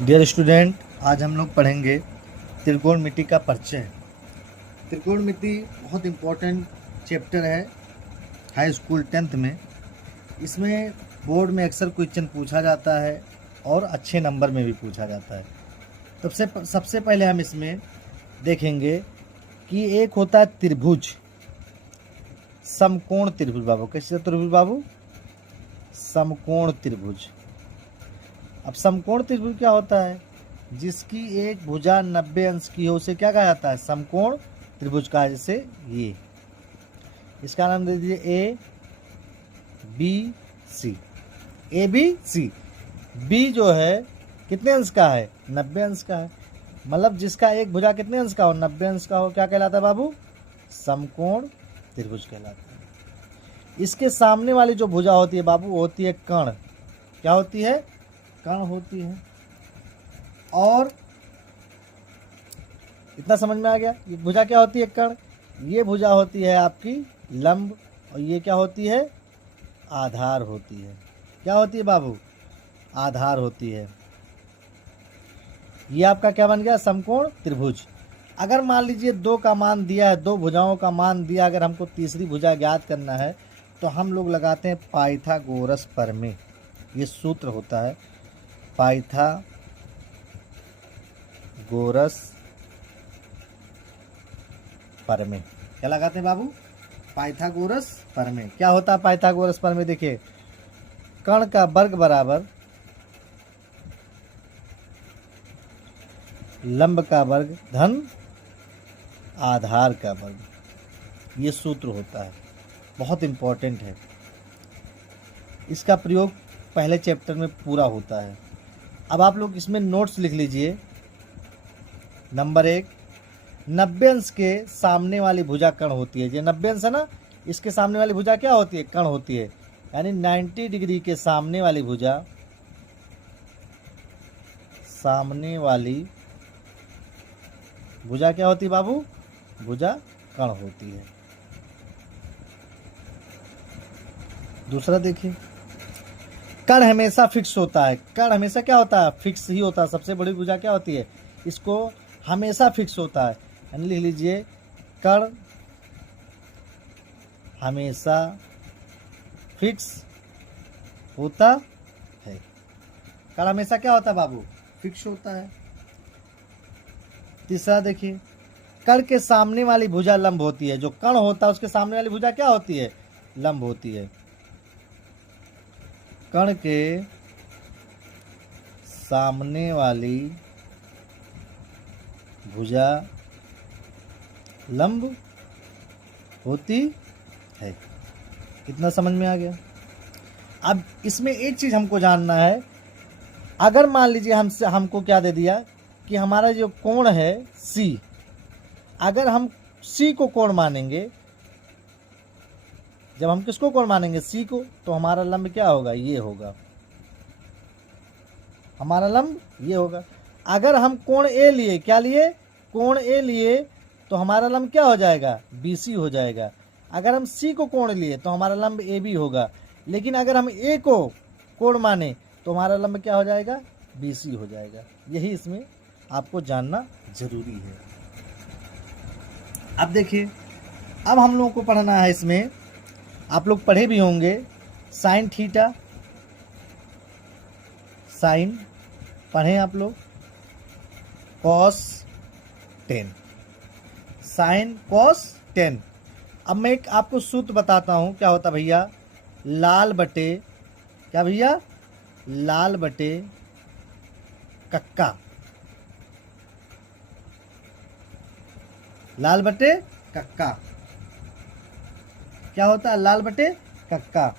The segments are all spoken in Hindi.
डियर स्टूडेंट, आज हम लोग पढ़ेंगे त्रिकोणमिति का परिचय। त्रिकोणमिति बहुत इम्पोर्टेंट चैप्टर है हाई स्कूल 10th में। इसमें बोर्ड में अक्सर क्वेश्चन पूछा जाता है और अच्छे नंबर में भी पूछा जाता है। सबसे पहले हम इसमें देखेंगे कि एक होता है त्रिभुज, समकोण त्रिभुज। बाबू कैसे त्रिभुज बाबू? समकोण त्रिभुज। अब समकोण त्रिभुज क्या होता है? जिसकी एक भुजा 90 अंश की हो उसे क्या कहा जाता है? समकोण त्रिभुज का। जैसे ये, इसका नाम दे दीजिए A B C. A B C. B जो है कितने अंश का है? 90 अंश का है। मतलब जिसका एक भुजा कितने अंश का हो? 90 अंश का हो। क्या कहलाता है बाबू? समकोण त्रिभुज कहलाता है। इसके सामने वाली जो भुजा होती है बाबू, होती है कर्ण। क्या होती है? कर्ण होती है। और इतना समझ में आ गया? ये भुजा क्या होती है? कर्ण। ये भुजा होती है आपकी लंब, और ये क्या होती है? आधार होती है। क्या होती है बाबू? आधार होती है। ये आपका क्या बन गया? समकोण त्रिभुज। अगर मान लीजिए 2 का मान दिया है, 2 भुजाओं का मान दिया, अगर हमको तीसरी भुजा ज्ञात करना है तो हम लोग लगाते हैं पाइथागोरस प्रमेय। ये सूत्र होता है पाइथागोरस प्रमेय। क्या लगाते हैं बाबू? पाइथागोरस प्रमेय। क्या होता है पाइथागोरस प्रमेय? देखिए, कर्ण का वर्ग बराबर लंब का वर्ग धन आधार का वर्ग। ये सूत्र होता है, बहुत इंपॉर्टेंट है। इसका प्रयोग पहले चैप्टर में पूरा होता है। अब आप लोग इसमें नोट्स लिख लीजिए। नंबर 1, 90 अंश के सामने वाली भुजा कर्ण होती है। ये 90 अंश है ना, इसके सामने वाली भुजा क्या होती है? कर्ण होती है। यानी 90 डिग्री के सामने वाली भुजा, सामने वाली भुजा क्या होती है बाबू? भुजा कर्ण होती है। दूसरा देखिए, कर्ण हमेशा फिक्स होता है। कर्ण हमेशा क्या होता है? फिक्स ही होता है। सबसे बड़ी भुजा क्या होती है? इसको हमेशा फिक्स होता है। यानी लिख लीजिए, कर्ण हमेशा फिक्स होता है। कर्ण हमेशा क्या होता है बाबू? फिक्स होता है। तीसरा देखिए, कर्ण के सामने वाली भुजा लंब होती है। जो कर्ण होता है उसके सामने वाली भुजा क्या होती है? लंब होती है। कर्ण के सामने वाली भुजा लंब होती है। कितना समझ में आ गया? अब इसमें एक चीज हमको जानना है। अगर मान लीजिए हमको क्या दे दिया कि हमारा जो कोण है सी, अगर हम सी को कोण मानेंगे, जब हम किसको कोण मानेंगे? सी को, तो हमारा लंब क्या होगा? ये होगा। हमारा लंब ये होगा। अगर हम कोण ए लिए, क्या लिए? कोण ए लिए, तो हमारा लंब क्या हो जाएगा? बीसी हो जाएगा। अगर हम सी को कोण लिए तो हमारा लंब ए बी होगा। लेकिन अगर हम ए को कोण माने तो हमारा लंब क्या हो जाएगा? बीसी हो जाएगा। यही इसमें आपको जानना जरूरी है। अब देखिए, अब हम लोगों को पढ़ना है इसमें, आप लोग पढ़े भी होंगे, साइन थीटा। साइन पढ़े आप लोग। Cos 10, sine cos 10। अब मैं एक आपको सूत्र बताता हूं। क्या होता भैया? लाल बटे, क्या भैया? लाल बटे कक्का। लाल बटे कक्का क्या होता है? लाल बटे कक्का।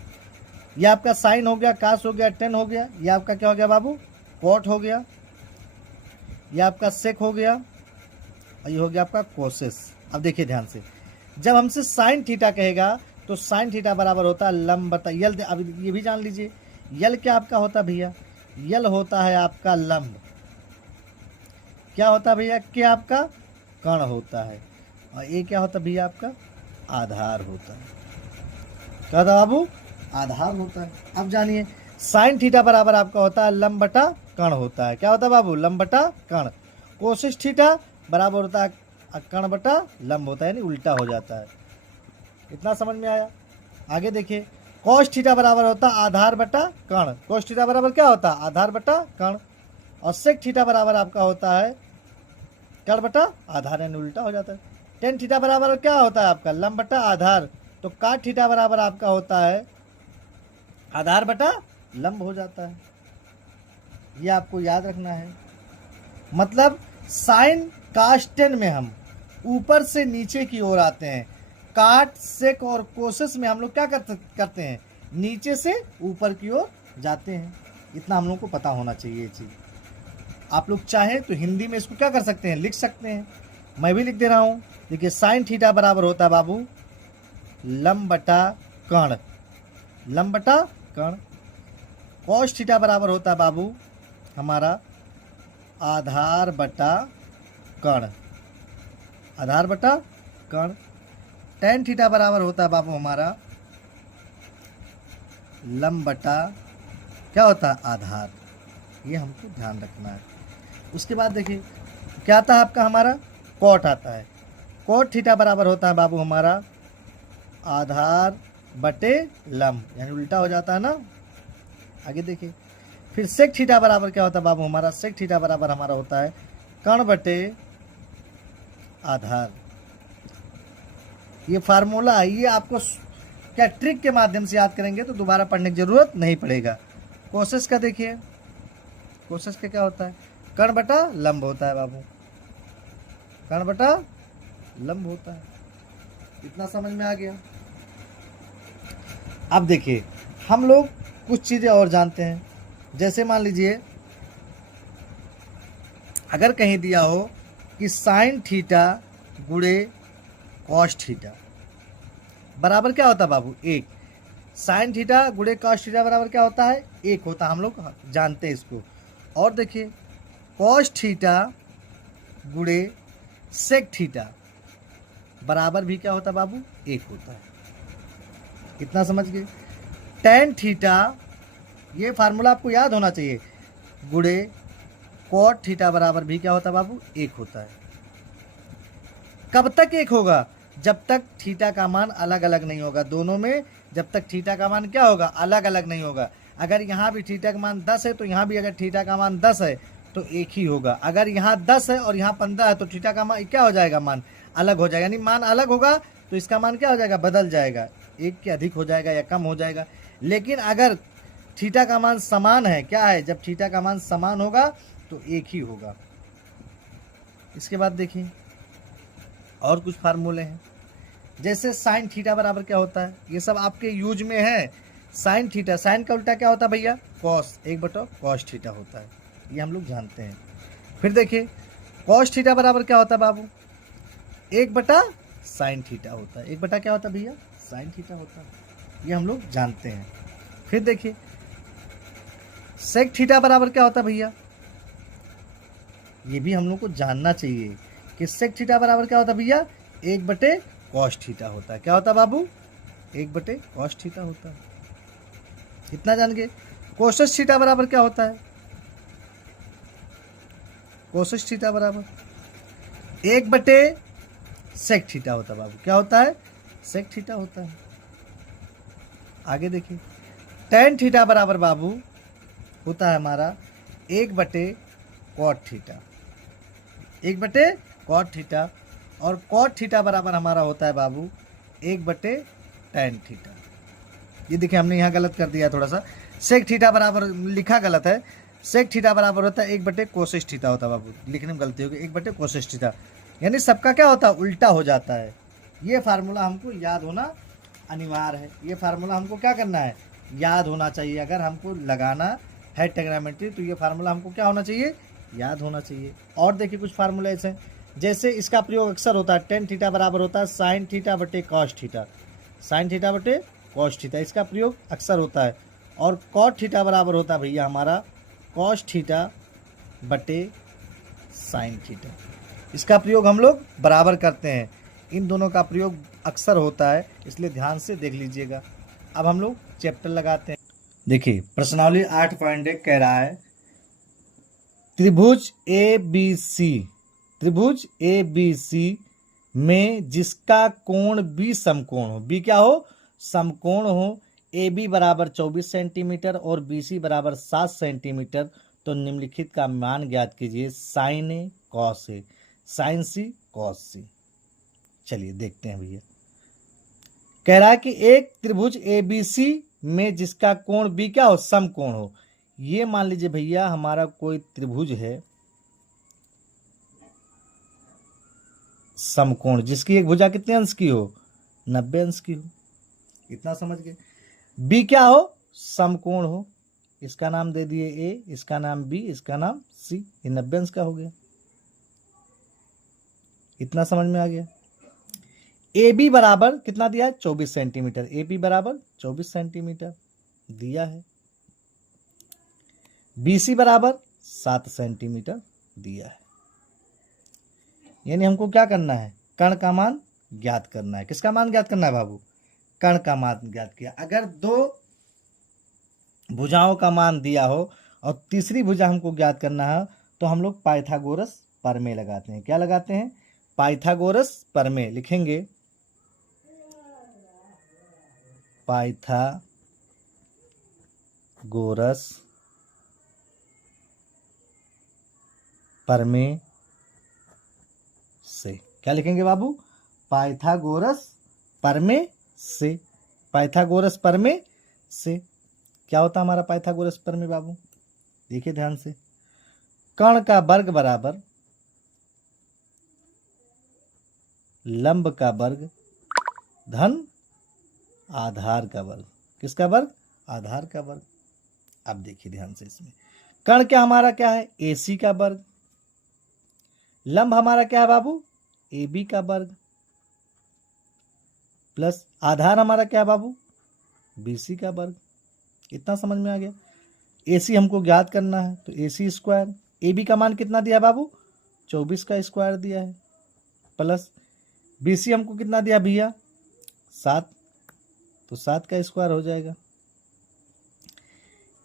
ये आपका साइन हो गया, कास हो गया, टेन हो गया। ये आपका क्या हो गया बाबू? कॉट हो गया। ये आपका सेक हो गया, और ये हो गया आपका कोसेस। अब देखिए ध्यान से, जब हमसे साइन थीटा कहेगा तो साइन थीटा बराबर होता है लंब बटा यल। अब ये भी जान लीजिए, यल क्या आपका होता है भैया? यल होता है आपका लंब। क्या होता है भैया? क्या आपका कर्ण होता है। और ये क्या होता है भैया? आपका आधार होता है। क्या था बाबू? आधार होता है। अब जानिए, साइन थीटा बराबर आपका होता है लंब बटा कण होता है। क्या होता है बाबू? लंब बटा कण। कोशिश थीटा बराबर होता है कण बटा लंब होता है, यानी उल्टा हो जाता है। इतना समझ में आया? आगे देखिए, कॉस थीटा बराबर होता है आधार बटा कण। कॉस थीटा बराबर क्या होता है? आधार बटा कण। और सेक थीटा बराबर आपका होता है कण बटा आधार, यानी उल्टा हो जाता है। टेन थीटा बराबर क्या होता है आपका? लंब बटा आधार। तो काट थीटा बराबर आपका होता है आधार बटा लंब हो जाता है। ये आपको याद रखना है। मतलब साइन कास्टेन में हम ऊपर से नीचे की ओर आते हैं, काट सेक और कोसेस में हम लोग क्या करते हैं? नीचे से ऊपर की ओर जाते हैं। इतना हम लोग को पता होना चाहिए ये चीज़। आप लोग चाहें तो हिंदी में इसको क्या कर सकते हैं? लिख सकते हैं। मैं भी लिख दे रहा हूं। देखिए, साइन थीटा बराबर होता है बाबू लंब बटा कण। लंब बटा कण। कॉस थीटा बराबर होता है बाबू हमारा आधार बटा कण। आधार बटा कण। टेन थीटा बराबर होता है बाबू हमारा लंब बटा क्या होता है? आधार। ये हमको ध्यान रखना है। उसके बाद देखिए क्या आता है आपका? हमारा कॉट आता है। कॉट थीटा बराबर होता है बाबू हमारा आधार बटे लंब, यानी उल्टा हो जाता है ना। आगे देखिए, फिर सेक थीटा बराबर क्या होता है बाबू हमारा? सेक थीटा बराबर हमारा होता है कण बटे आधार। ये फार्मूला है, ये आपको क्या ट्रिक के माध्यम से याद करेंगे तो दोबारा पढ़ने की जरूरत नहीं पड़ेगा। कोसेस का देखिए, कोसेस का क्या होता है? कण बटा लंब होता है बाबू। कण बटा लंब होता है। इतना समझ में आ गया? अब देखिए, हम लोग कुछ चीजें और जानते हैं। जैसे मान लीजिए अगर कहीं दिया हो कि साइन थीटा गुणे कॉस थीटा बराबर क्या होता है बाबू? एक। साइन थीटा गुणे कॉस थीटा बराबर क्या होता है? एक होता है। हम लोग जानते हैं इसको। और देखिए, कॉस थीटा गुणे सेक थीटा बराबर भी क्या होता है बाबू? एक होता है। कितना समझ गए? टेन थीटा, ये फार्मूला आपको याद होना चाहिए, गुणे कॉट थीटा बराबर भी क्या होता है बाबू? एक होता है। कब तक एक होगा? जब तक थीटा का मान अलग अलग नहीं होगा। दोनों में जब तक थीटा का मान क्या होगा? अलग अलग नहीं होगा। अगर यहाँ भी थीटा का मान 10 है तो यहाँ भी अगर थीटा का मान 10 है तो एक ही होगा। अगर यहाँ 10 है और यहाँ 15 है तो थीटा का मान क्या हो जाएगा? मान अलग हो जाएगा। यानी मान अलग होगा तो इसका मान क्या हो जाएगा? बदल जाएगा। एक के अधिक हो जाएगा या कम हो जाएगा। लेकिन अगर थीटा का मान समान है, क्या है? जब थीटा का मान समान होगा तो एक ही होगा। इसके बाद देखिए और कुछ फार्मूले हैं। जैसे साइन थीटा बराबर क्या होता है? ये सब आपके यूज में है। साइन थीटा, साइन का उल्टा क्या होता है भैया? कॉस। एक बटा कॉस थीटा होता है। ये हम लोग जानते हैं। फिर देखिए, कॉस थीटा बराबर क्या होता है बाबू? एक बटा साइन थीटा होता है। एक बटा क्या होता है भैया? साइन थीटा होता है। ये हम लोग जानते हैं। फिर देखिए, सेक थीटा बराबर क्या होता है भैया? ये भी हम लोग को जानना चाहिए कि सेक थीटा बराबर क्या होता है भैया? एक बटे कॉस थीटा होता है। क्या होता है बाबू? एक बटे कॉस थीटा होता है। इतना जान गए। कोसेस थीटा बराबर क्या होता है? कोसेस थीटा बराबर एक बटे सेक थीटा होता है बाबू। क्या होता है? सेक थीटा होता है। आगे देखिए, टेन थीटा बराबर बाबू होता है हमारा एक बटे कॉट थीटा। एक बटे कॉट थीटा। और कॉट थीटा बराबर हमारा होता है बाबू एक बटे टेन थीटा। ये देखिए हमने यहाँ गलत कर दिया थोड़ा सा। सेक थीटा बराबर लिखा गलत है। सेक थीटा बराबर होता है एक बटे कोसेस थीटा होता है बाबू। लिखने में गलती होगी। एक बटे कोसेस थीटा, यानी सबका क्या होता है? उल्टा हो जाता है। ये फार्मूला हमको याद होना अनिवार्य है। ये फार्मूला हमको क्या करना है? याद होना चाहिए। अगर हमको लगाना है ट्रिग्नोमेट्री तो ये फार्मूला हमको क्या होना चाहिए? याद होना चाहिए। और देखिए कुछ फार्मूले ऐसे, जैसे इसका प्रयोग अक्सर होता है। टेन थीटा बराबर होता है साइन थीटा बटे कॉस थीटा। साइन थीटा बटे कॉस थीटा, इसका प्रयोग अक्सर होता है। और कॉट थीटा बराबर होता है भैया हमारा कॉस थीटा बटे साइन थीटा। इसका प्रयोग हम लोग बराबर करते हैं। इन दोनों का प्रयोग अक्सर होता है, इसलिए ध्यान से देख लीजिएगा। अब हम लोग चैप्टर लगाते हैं। देखिए प्रश्नावली 8.1 कह रहा है त्रिभुज ए बी सी, त्रिभुज ए बी सी में जिसका कोण बी समकोण हो, बी क्या हो, समकोण हो, ए बी बराबर 24 सेंटीमीटर और बी सी बराबर 7 सेंटीमीटर, तो निम्नलिखित का मान ज्ञात कीजिए। Sign A cos A, sign C cos सी। चलिए देखते हैं भैया। कह रहा है कि एक त्रिभुज ए बी सी में जिसका कोण बी क्या हो, समकोण हो। ये मान लीजिए भैया हमारा कोई त्रिभुज है समकोण, जिसकी एक भुजा कितने अंश की हो, 90 अंश की हो। इतना समझ गए। बी क्या हो, समकोण हो, इसका नाम दे दिए ए, इसका नाम बी, इसका नाम सी, ये 90 अंश का हो गया। इतना समझ में आ गया। ए बी बराबर कितना दिया है, 24 सेंटीमीटर, ए बी बराबर 24 सेंटीमीटर दिया है। बी सी बराबर 7 सेंटीमीटर दिया है। यानी हमको क्या करना है, कर्ण का मान ज्ञात करना है। किसका मान ज्ञात करना है बाबू, कर्ण का मान ज्ञात किया। अगर दो भुजाओं का मान दिया हो और तीसरी भुजा हमको ज्ञात करना है, तो हम लोग पाइथागोरस प्रमेय लगाते हैं। क्या लगाते हैं, पाइथागोरस प्रमेय। लिखेंगे पाइथागोरस प्रमेय से। क्या लिखेंगे बाबू, पाइथागोरस प्रमेय से। पाइथागोरस प्रमेय से क्या होता है हमारा पाइथागोरस प्रमेय बाबू, देखिए ध्यान से। कर्ण का वर्ग बराबर लंब का वर्ग धन आधार का वर्ग। किसका वर्ग, आधार का वर्ग। अब देखिए ध्यान से, इसमें कर्ण क्या हमारा क्या है, AC का वर्ग, लंब हमारा क्या है बाबू, AB का वर्ग, प्लस आधार हमारा क्या है बाबू, BC का वर्ग। इतना समझ में आ गया। AC हमको ज्ञात करना है, तो AC स्क्वायर, AB का मान कितना दिया है बाबू, 24 का स्क्वायर दिया है, प्लस BC हमको कितना दिया भैया, 7, तो 7 का स्क्वायर हो जाएगा।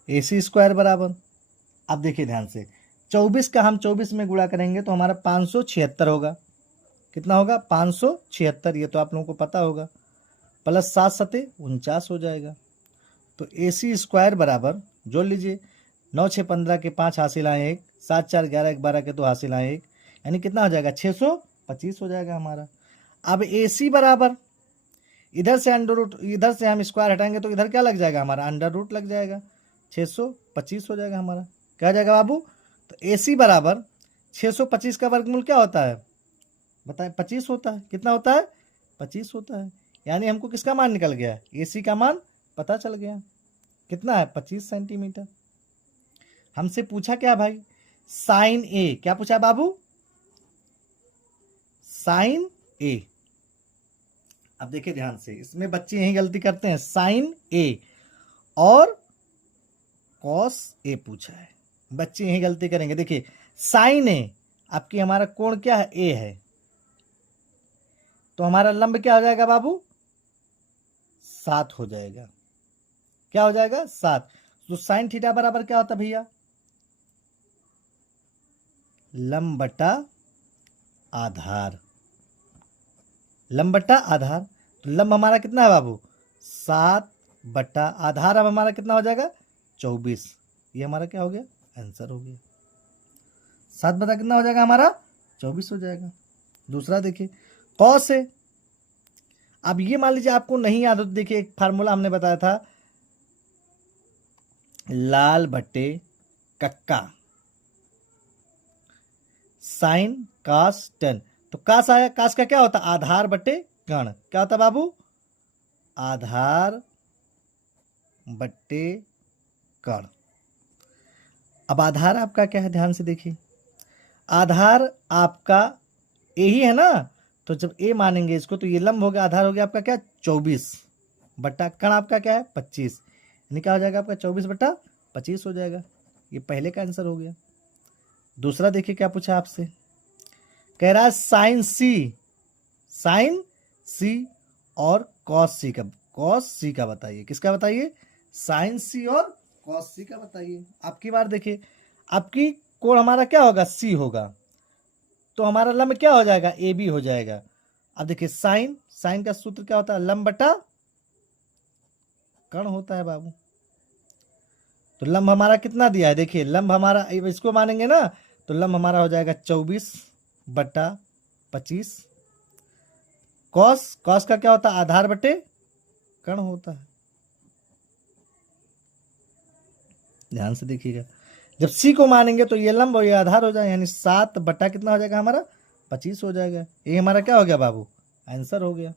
AC स्क्वायर बराबर, अब देखिए ध्यान से, 24 का हम 24 में गुणा करेंगे तो हमारा 576 होगा। कितना होगा, 576, ये तो आप लोगों को पता होगा, प्लस 7 सते 49 हो जाएगा। तो AC स्क्वायर बराबर, जोड़ लीजिए, 9 6 15 के 5 हासिल आए 1, 7 4 11 1 12 के 2 हासिल आए 1, यानी कितना हो जाएगा, 625 हो जाएगा हमारा। अब AC बराबर, इधर से अंडर रूट, इधर से हम स्क्वायर हटाएंगे तो इधर क्या लग जाएगा हमारा, अंडर रूट लग जाएगा, 625 हो जाएगा हमारा। क्या जाएगा बाबू, तो AC बराबर 625 का वर्गमूल क्या होता है बताएं, 25 होता है। कितना होता है, 25 होता है। यानी हमको किसका मान निकल गया है, AC का मान पता चल गया। कितना है, 25 सेंटीमीटर। हमसे पूछा क्या भाई, साइन A, क्या पूछा बाबू, साइन A। अब देखिए ध्यान से, इसमें बच्चे यही गलती करते हैं, साइन A और कॉस A पूछा है, बच्चे यही गलती करेंगे। देखिए साइन A, आपकी हमारा कोण क्या है, A है, तो हमारा लंब क्या हो जाएगा बाबू, 7 हो जाएगा। क्या हो जाएगा, 7। तो साइन थीटा बराबर क्या होता है भैया, लंब बटा आधार, लंब बटा आधार। तो लंब हमारा कितना है बाबू, 7 बटा आधार, अब हमारा कितना हो जाएगा, 24। ये हमारा क्या हो गया, आंसर हो गया। 7 बटा कितना हो जाएगा हमारा, 24 हो जाएगा। दूसरा देखिए, कॉस है। अब ये मान लीजिए आपको नहीं याद हो, तो देखिए एक फार्मूला हमने बताया था, लाल बटे कक्का साइन कास टन। तो कास आया, कास का क्या होता है, आधार बटे कर्ण। क्या होता बाबू, आधार बटे कर्ण। अब आधार आपका क्या है, ध्यान से देखिए, आधार आपका ए ही है ना, तो जब ए मानेंगे इसको तो ये लंब हो गया, आधार हो गया आपका क्या, 24 बटा कर्ण आपका क्या है, 25, यानी क्या हो जाएगा आपका 24 बटा 25 हो जाएगा। ये पहले का आंसर हो गया। दूसरा देखिए क्या पूछा आपसे, कह रहा है साइन सी, साइन सी और कॉस सी का, कॉस सी का बताइए। किसका बताइए, साइन सी और कॉस सी का बताइए। आपकी बार देखिए, आपकी कोण हमारा क्या होगा, सी होगा, तो हमारा लंब क्या हो जाएगा, ए बी हो जाएगा। अब देखिए साइन, साइन का सूत्र क्या होता है, लंब बटा कर्ण होता है बाबू। तो लंब हमारा कितना दिया है, देखिए लंब हमारा, इसको मानेंगे ना, तो लंब हमारा हो जाएगा 24/25। कॉस, कॉस का क्या होता है, आधार बटे कर्ण होता है। ध्यान से देखिएगा, जब सी को मानेंगे तो ये लंब और ये आधार हो जाएगा, यानी 7 बटा कितना हो जाएगा हमारा, 25 हो जाएगा। ये हमारा क्या हो गया बाबू, आंसर हो गया।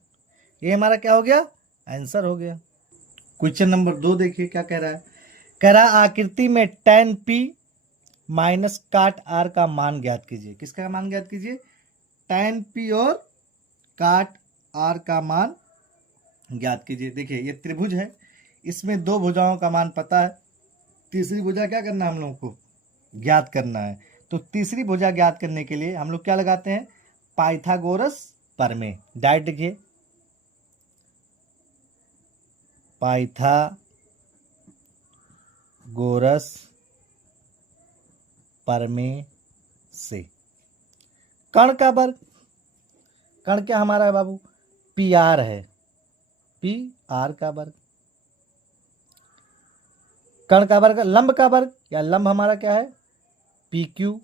ये हमारा क्या हो गया, आंसर हो गया। क्वेश्चन नंबर 2 देखिए क्या कह रहा है। कह रहा आकृति में tan p माइनस काट r का मान ज्ञात कीजिए। किसका मान ज्ञात कीजिए, tan p और काट r का मान ज्ञात कीजिए। देखिए ये त्रिभुज है, इसमें दो भुजाओं का मान पता है, तीसरी भुजा क्या करना है हम लोगों को, ज्ञात करना है। तो तीसरी भुजा ज्ञात करने के लिए हम लोग क्या लगाते हैं, पाइथागोरस प्रमेय। डायरेक्ट देखिए, पाइथागोरस प्रमेय से कर्ण का वर्ग, कर्ण क्या हमारा है बाबू, पी आर है, पी आर का वर्ग। कर्ण का वर्ग, लंब का वर्ग, या लंब हमारा क्या है, पी क्यू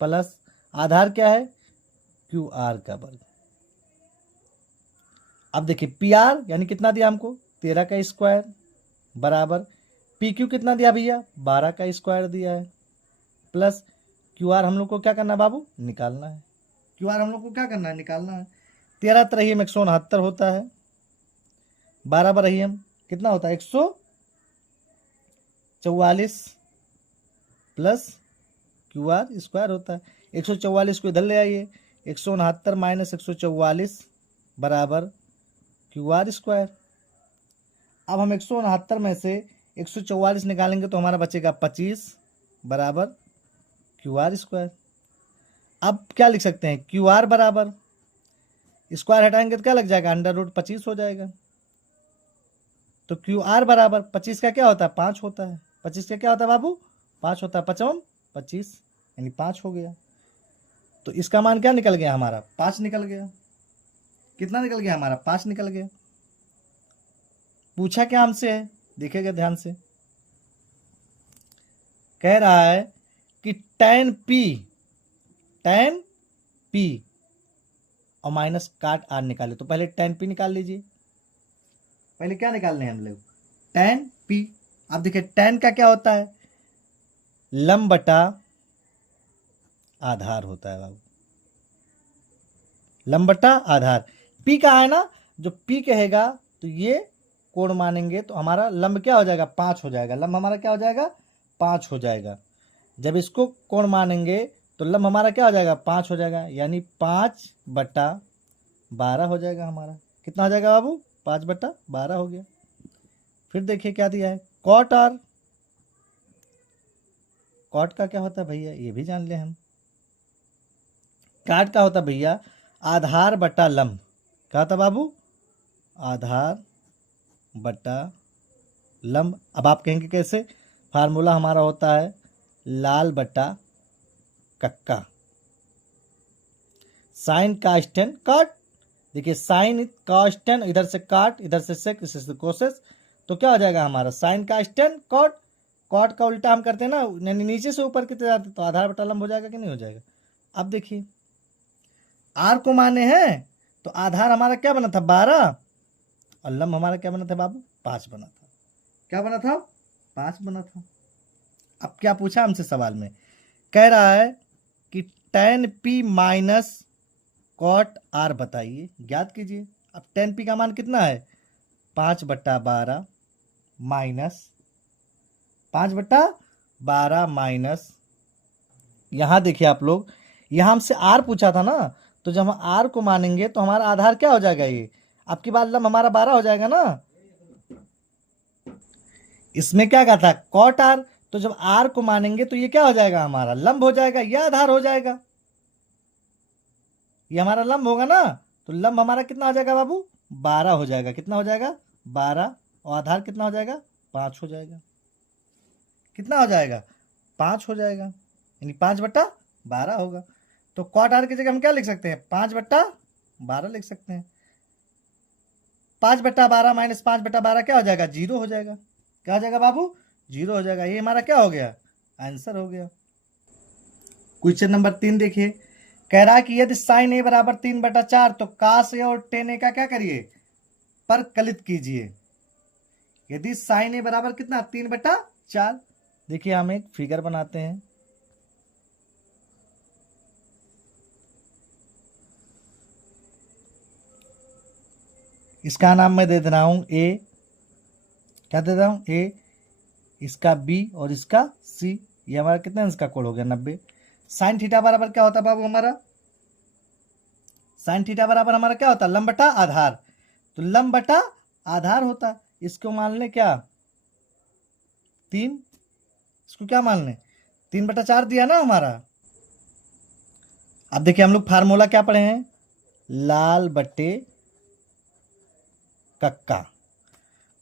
प्लस आधार क्या है, क्यू आर का वर्ग। अब देखिए पी आर यानी कितना दिया हमको, 13 का स्क्वायर बराबर पी क्यू कितना दिया भैया, 12 का स्क्वायर दिया है, प्लस क्यू आर हम लोग को क्या करना है बाबू, निकालना है। क्यू आर हम लोग को क्या करना है, निकालना है। 13 तरही 169 होता है, 12 बरही कितना होता है, 144 प्लस क्यू आर स्क्वायर होता है। 144 को इधर ले आइए, 169 माइनस 144 बराबर क्यू आर स्क्वायर। अब हम 169 में से 144 निकालेंगे तो हमारा बचेगा 25 बराबर क्यू आर स्क्वायर। अब क्या लिख सकते हैं, क्यू आर बराबर, स्क्वायर हटाएंगे तो क्या लग जाएगा, √25 हो जाएगा। तो क्यू आर बराबर 25 का क्या होता है, 5 होता है। 25 का क्या होता है बाबू, 5 होता है, 5 25 यानी 5 हो गया। तो इसका मान क्या निकल गया हमारा, 5 निकल गया। कितना निकल गया हमारा, 5 निकल गया। पूछा क्या हमसे है, देखिएगा ध्यान से। कह रहा है कि tan p और माइनस काट r निकाले। तो पहले tan p निकाल लीजिए। पहले क्या निकालने हैं हम लोग, tan p। अब देखिए tan का क्या होता है, लंब बटा आधार होता है बाबू, लंब बटा आधार। p का है ना, जो p कहेगा तो ये कोण मानेंगे तो हमारा लंब क्या हो जाएगा, 5 हो जाएगा। लंब हमारा क्या हो जाएगा, 5 हो जाएगा। जब इसको कोण मानेंगे तो लंब हमारा क्या हो जाएगा, 5 हो जाएगा, यानी 5/12 हो जाएगा हमारा। कितना हो जाएगा बाबू, 5/12 हो गया। फिर देखिए क्या दिया है, कॉट आर। कॉट का क्या होता है भैया, ये भी जान ले हम। काट का होता है भैया आधार बटा लंब। क्या होता बाबू, आधार बटा लंब। अब आप कहेंगे कैसे, फार्मूला हमारा होता है लाल बटा कक्का, साइन कास्टेन काट। देखिए साइन कास्टेन, इधर से काट, इधर से सेक, इधर से कोसेस, तो क्या हो जाएगा हमारा साइन कास्टेन कॉट। कॉट का उल्टा हम करते हैं ना, यानी नीचे से ऊपर कितने जाते, तो आधार बटा लंब हो जाएगा कि नहीं हो जाएगा। अब देखिए आर को माने हैं तो आधार हमारा क्या बना था, 12, और लंब हमारा क्या बना था बाबू, 5 बना था। क्या बना था, 5 बना था। अब क्या पूछा हमसे सवाल में, कह रहा है कि tan p minus cot r बताइए, ज्ञात कीजिए। अब tan p का मान कितना है, 5/12 माइनस 5/12 माइनस, यहाँ देखिए आप लोग, यहाँ हमसे r पूछा था ना, तो जब हम r को मानेंगे तो हमारा आधार क्या हो जाएगा, ये अब की बार लंब हमारा 12 हो जाएगा ना। इसमें क्या कहा था, कॉट r, तो जब r को मानेंगे तो ये क्या हो जाएगा, हमारा लंब हो जाएगा, यह आधार हो जाएगा। ये हमारा लंब होगा ना, तो लंब हमारा कितना हो जाएगा बाबू, 12 हो जाएगा। कितना हो जाएगा, 12, और आधार कितना हो जाएगा, 5 हो जाएगा। कितना हो जाएगा, 5 हो जाएगा, यानी 5/12 होगा। तो कॉट आर की जगह हम क्या लिख सकते हैं, 5/12 लिख सकते हैं। 5/12 माइनस 5/12 क्या हो जाएगा, 0 हो जाएगा। क्या हो जाएगा बाबू, 0 हो जाएगा। ये हमारा क्या हो गया, आंसर हो गया। क्वेश्चन नंबर 3 देखिए, कह रहा है कि यदि साइन ए बराबर 3/4 तो कास ए और टेन ए का क्या करिए, परकलित कीजिए। यदि साइन ए बराबर कितना, 3/4। देखिए हम एक फिगर बनाते हैं। इसका नाम मैं दे दे रहा हूं ए, क्या दे रहा हूं, ए, इसका बी और इसका सी। ये हमारा कितना इसका कोण हो गया, 90। साइन थीटा बराबर क्या होता है बाबू हमारा, साइन थीटा बराबर हमारा क्या होता है, लंब बटा आधार। तो लंब बटा आधार होता है। इसको मान लें क्या, 3। इसको क्या मान लें, 3/4 दिया ना हमारा। अब देखिए हम लोग फार्मूला क्या पढ़े हैं, लाल बटे कक्का।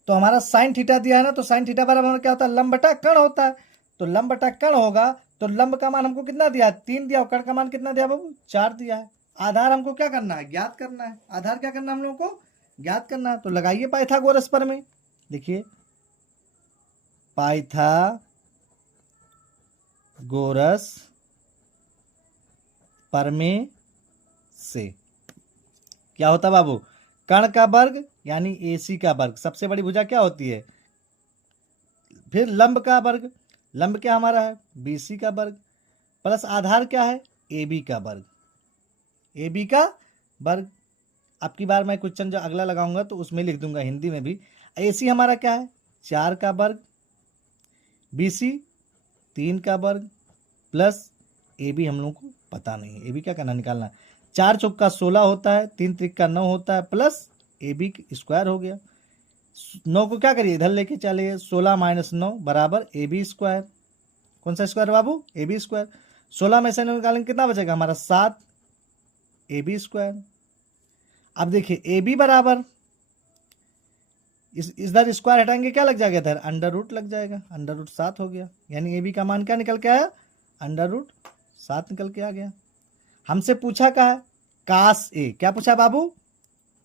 तो हमारा साइन थीटा दिया है ना, तो साइन थीटा बराबर क्या होता है, लंब बटा कण होता है। तो लंब बटा कण होगा, तो लंब का मान हमको कितना दिया, 3 दिया, और कण का मान कितना दिया बाबू, 4 दिया है। आधार हमको क्या करना है, ज्ञात करना है। आधार क्या करना है हम लोगों को, ज्ञात करना है। तो लगाइए पाइथागोरस प्रमेय। देखिए पाइथागोरस प्रमेय से क्या होता बाबू, कण का वर्ग यानी AC का वर्ग, सबसे बड़ी भुजा क्या होती है, फिर लंब का वर्ग, लंब क्या हमारा है, BC का वर्ग, प्लस आधार क्या है, AB का वर्ग, AB का वर्ग। अब की बार मैं क्वेश्चन जो अगला लगाऊंगा तो उसमें लिख दूंगा हिंदी में भी। AC हमारा क्या है, 4 का वर्ग, BC 3 का वर्ग, प्लस AB हम लोग को पता नहीं है, AB क्या करना, निकालना है। 4 चौका 16 होता है, 3 त्रिका 9 होता है, प्लस AB स्क्वायर हो गया। 9 को क्या करिए, इधर लेके चलिए, 16 माइनस 9 बराबर AB स्क्वायर। कौन सा स्क्वायर बाबू, AB स्क्वायर। 16 में से निकालेंगे कितना बचेगा हमारा, 7 AB स्क्वायर। अब देखिए AB बराबर, इधर स्क्वायर हटाएंगे क्या लग जाएगा, इधर अंडर रूट लग जाएगा, अंडर रूट 7 हो गया। यानी AB का मान क्या निकल के आया, अंडर रूट 7 निकल के आ गया। हमसे पूछा क्या है, कास ए, क्या पूछा बाबू,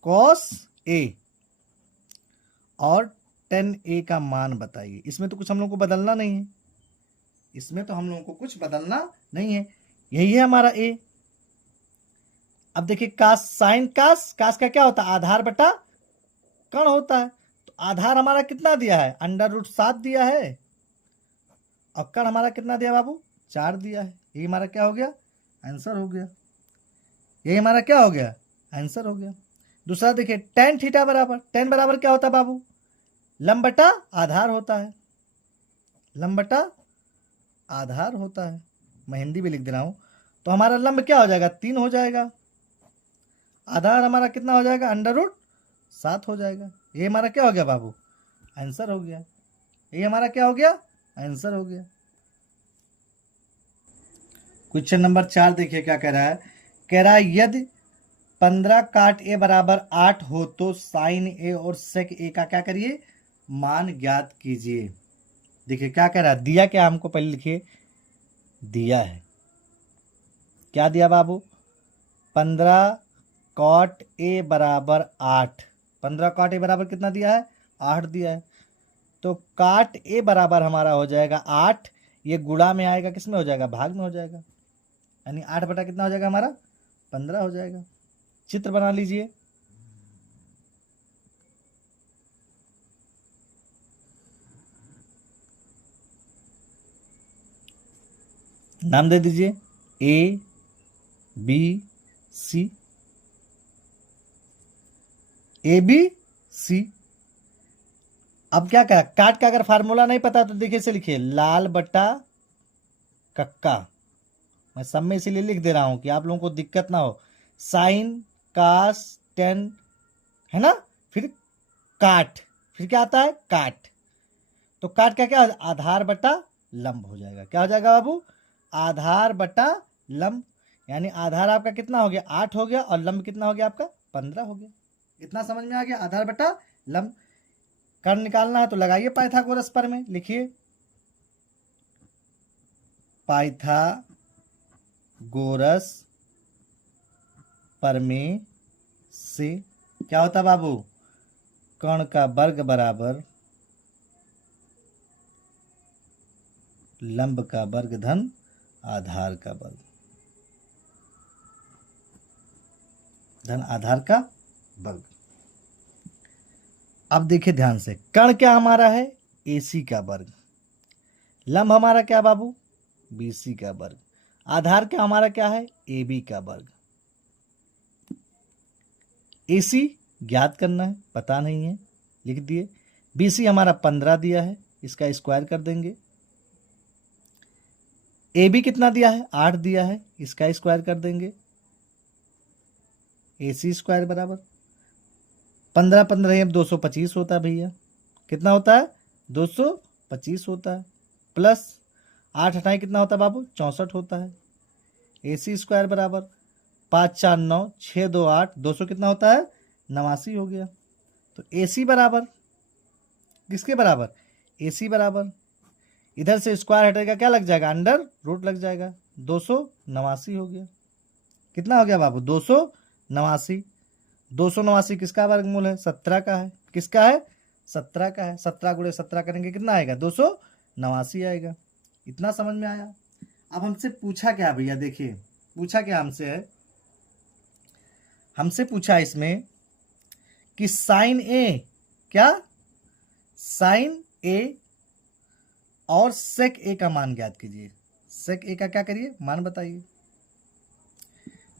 कॉस ए और टेन ए का मान बताइए। इसमें तो कुछ हम लोग को बदलना नहीं है, इसमें तो हम लोगों को कुछ बदलना नहीं है, यही है हमारा ए। अब देखिए कास, साइन कास, कास का क्या होता है, आधार बटा कण होता है। तो आधार हमारा कितना दिया है, अंडर रूट 7 दिया है, और कण हमारा कितना दिया बाबू, 4 दिया है। यही हमारा क्या हो गया, आंसर हो गया। यही हमारा क्या हो गया, आंसर हो गया। दूसरा देखिए टेन थीटा बराबर, टेन बराबर क्या होता है बाबू, लंब बटा आधार होता है, लंब बटा आधार होता है। मैं हिंदी में लिख दे रहा हूं। तो हमारा लंब क्या हो जाएगा, 3 हो जाएगा, आधार हमारा कितना हो जाएगा, अंडर रूट 7 हो जाएगा। ये हमारा क्या हो गया बाबू, आंसर हो गया। ये हमारा क्या हो गया, आंसर हो गया। क्वेश्चन नंबर 4 देखिए क्या कह रहा है, कह रहा है यदि 15 काट ए बराबर 8 हो तो साइन ए और सेक ए का क्या करिए, मान ज्ञात कीजिए। देखिए क्या कह रहा है, दिया क्या हमको, पहले लिखिए, दिया है क्या दिया बाबू, 15 कॉट ए बराबर 8। 15 कॉट ए बराबर कितना दिया है, 8 दिया है। तो काट ए बराबर हमारा हो जाएगा 8, ये गुणा में आएगा, किस में हो जाएगा, भाग में हो जाएगा, यानी 8 बटा कितना हो जाएगा हमारा, 15 हो जाएगा। चित्र बना लीजिए। नाम दे दीजिए A B C, ABC। अब क्या करा, काट का अगर फार्मूला नहीं पता तो देखिए से लिखिए, लाल बटा कक्का। मैं सब में इसीलिए लिख दे रहा हूं कि आप लोगों को दिक्कत ना हो। साइन कास टेन है ना, फिर काट, फिर क्या आता है, काट। तो काट का क्या, आधार बटा लंब हो जाएगा। क्या हो जाएगा बाबू, आधार बटा लंब। यानी आधार आपका कितना हो गया, 8 हो गया, और लंब कितना हो गया आपका, 15 हो गया। इतना समझ में आ गया, आधार बटा लंब। कर्ण निकालना है तो लगाइए पाइथागोरस प्रमेय, लिखिए पाइथागोरस प्रमेय से क्या होता बाबू, कर्ण का वर्ग बराबर लंब का वर्ग धन आधार का वर्ग धन आधार का वर्ग। अब देखिए ध्यान से, कर्ण क्या हमारा है, AC का वर्ग, लंब हमारा क्या बाबू, BC का वर्ग, आधार क्या हमारा क्या है, AB का वर्ग। AC ज्ञात करना है, पता नहीं है, लिख दिए। BC हमारा 15 दिया है, इसका स्क्वायर कर देंगे। AB कितना दिया है, 8 दिया है, इसका स्क्वायर कर देंगे। AC स्क्वायर बराबर 15 15 अब 225 होता है भैया, कितना होता है, 225 होता है, प्लस 8 हटाए कितना होता है बाबू, 64 होता है। AC स्क्वायर बराबर 5 4 9 6 2 8 200 कितना होता है, 89 हो गया। तो AC बराबर किसके बराबर, AC बराबर, इधर से स्क्वायर हटेगा क्या लग जाएगा, अंडर रूट लग जाएगा, 289 हो गया। कितना हो गया बाबू, 289। 289 किसका वर्गमूल है, 17 का है। किसका है, 17 का है। 17 गुणे 17 करेंगे कितना आएगा, 289 आएगा। इतना समझ में आया। अब हमसे पूछा क्या भैया, देखिए पूछा क्या हमसे है, हमसे पूछा इसमें कि साइन ए, क्या साइन ए और सेक ए का मान ज्ञात कीजिए। सेक ए का क्या करिए, मान बताइए।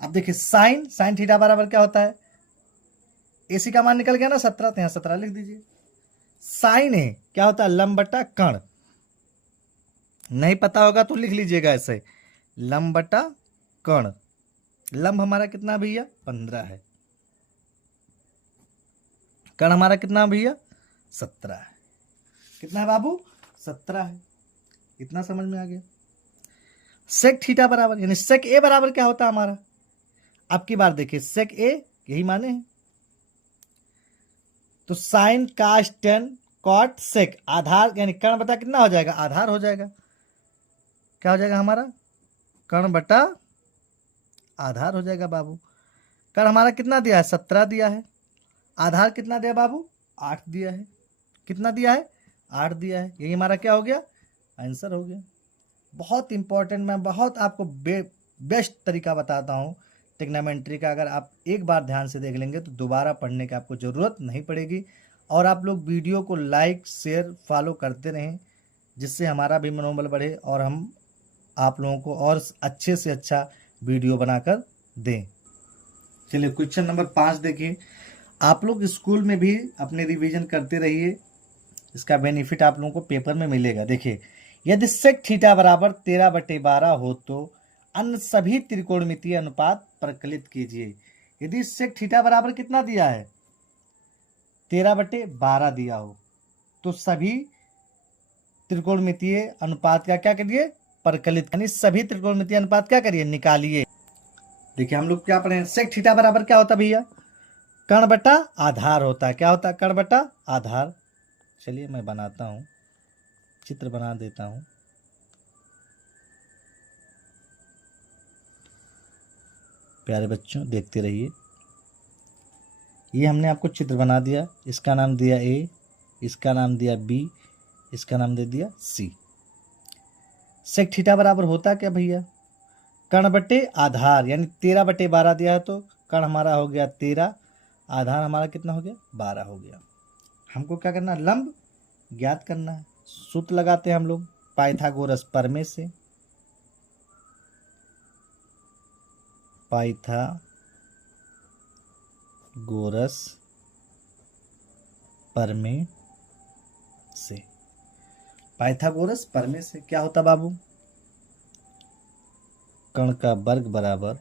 अब देखिए साइन थीटा बराबर क्या होता है, AC का मान निकल गया ना 17, तो यहाँ 17 लिख दीजिए। साइन ए क्या होता है, लंब बटा कर्ण, नहीं पता होगा तो लिख लीजिएगा ऐसे, लंब बटा कर्ण। लंब हमारा कितना भैया, 15 है, कर्ण हमारा कितना भैया, 17 है। कितना है बाबू, 17 है। इतना समझ में आ गया। सेक थीटा बराबर, यानी सेक ए बराबर क्या होता है हमारा, अब की बार देखिए सेक ए यही माने हैं, तो साइन कास टेन कॉट सेक, आधार यानी कर्ण बटा कितना हो जाएगा, आधार हो जाएगा। क्या हो जाएगा हमारा, कर्ण बटा आधार हो जाएगा बाबू। कर्ण हमारा कितना दिया है, 17 दिया है, आधार कितना दिया बाबू, 8 दिया है। कितना दिया है, 8 दिया है। यही हमारा क्या हो गया, आंसर हो गया। बहुत इंपॉर्टेंट, मैं बहुत आपको बेस्ट तरीका बताता हूँ ट्रिग्नोमेट्री का। अगर आप एक बार ध्यान से देख लेंगे तो दोबारा पढ़ने की आपको ज़रूरत नहीं पड़ेगी। और आप लोग वीडियो को लाइक शेयर फॉलो करते रहें, जिससे हमारा भी मनोबल बढ़े और हम आप लोगों को और अच्छे से अच्छा वीडियो बनाकर दें। चलिए क्वेश्चन नंबर 5 देखिए। आप लोग स्कूल में भी अपने रिवीजन करते रहिए, इसका बेनिफिट आप लोगों को पेपर में मिलेगा। देखिए, यदि सेक थीटा बराबर 13/12 हो तो अन्य सभी त्रिकोणमितीय अनुपात प्रकलित कीजिए। यदि सेक थीटा बराबर कितना दिया है, 13/12 दिया हो, तो सभी त्रिकोणमितीय अनुपात का क्या करिए, प्रकलित, यानी सभी त्रिकोणमितीय अनुपात क्या करिए, निकालिए। देखिए हम लोग क्या पढ़े, सेक थीटा बराबर क्या होता है भैया, कर्ण बटा आधार होता है। क्या होता है, कर्ण बटा आधार। चलिए मैं बनाता हूँ, चित्र बना देता हूँ। प्यारे बच्चों देखते रहिए। ये हमने आपको चित्र बना दिया, इसका नाम दिया A, इसका नाम दिया B, इसका नाम दे दिया C। सेक थीटा बराबर होता क्या भैया, कर्ण बटे आधार, यानी 13/12 दिया है तो कर्ण हमारा हो गया 13, आधार हमारा कितना हो गया, 12 हो गया। हमको क्या करना है, लंब ज्ञात करना है। सूत्र लगाते हैं हम लोग पाइथागोरस प्रमेय से। पाइथागोरस प्रमेय से, पाइथागोरस प्रमेय से क्या होता बाबू, कर्ण का वर्ग बराबर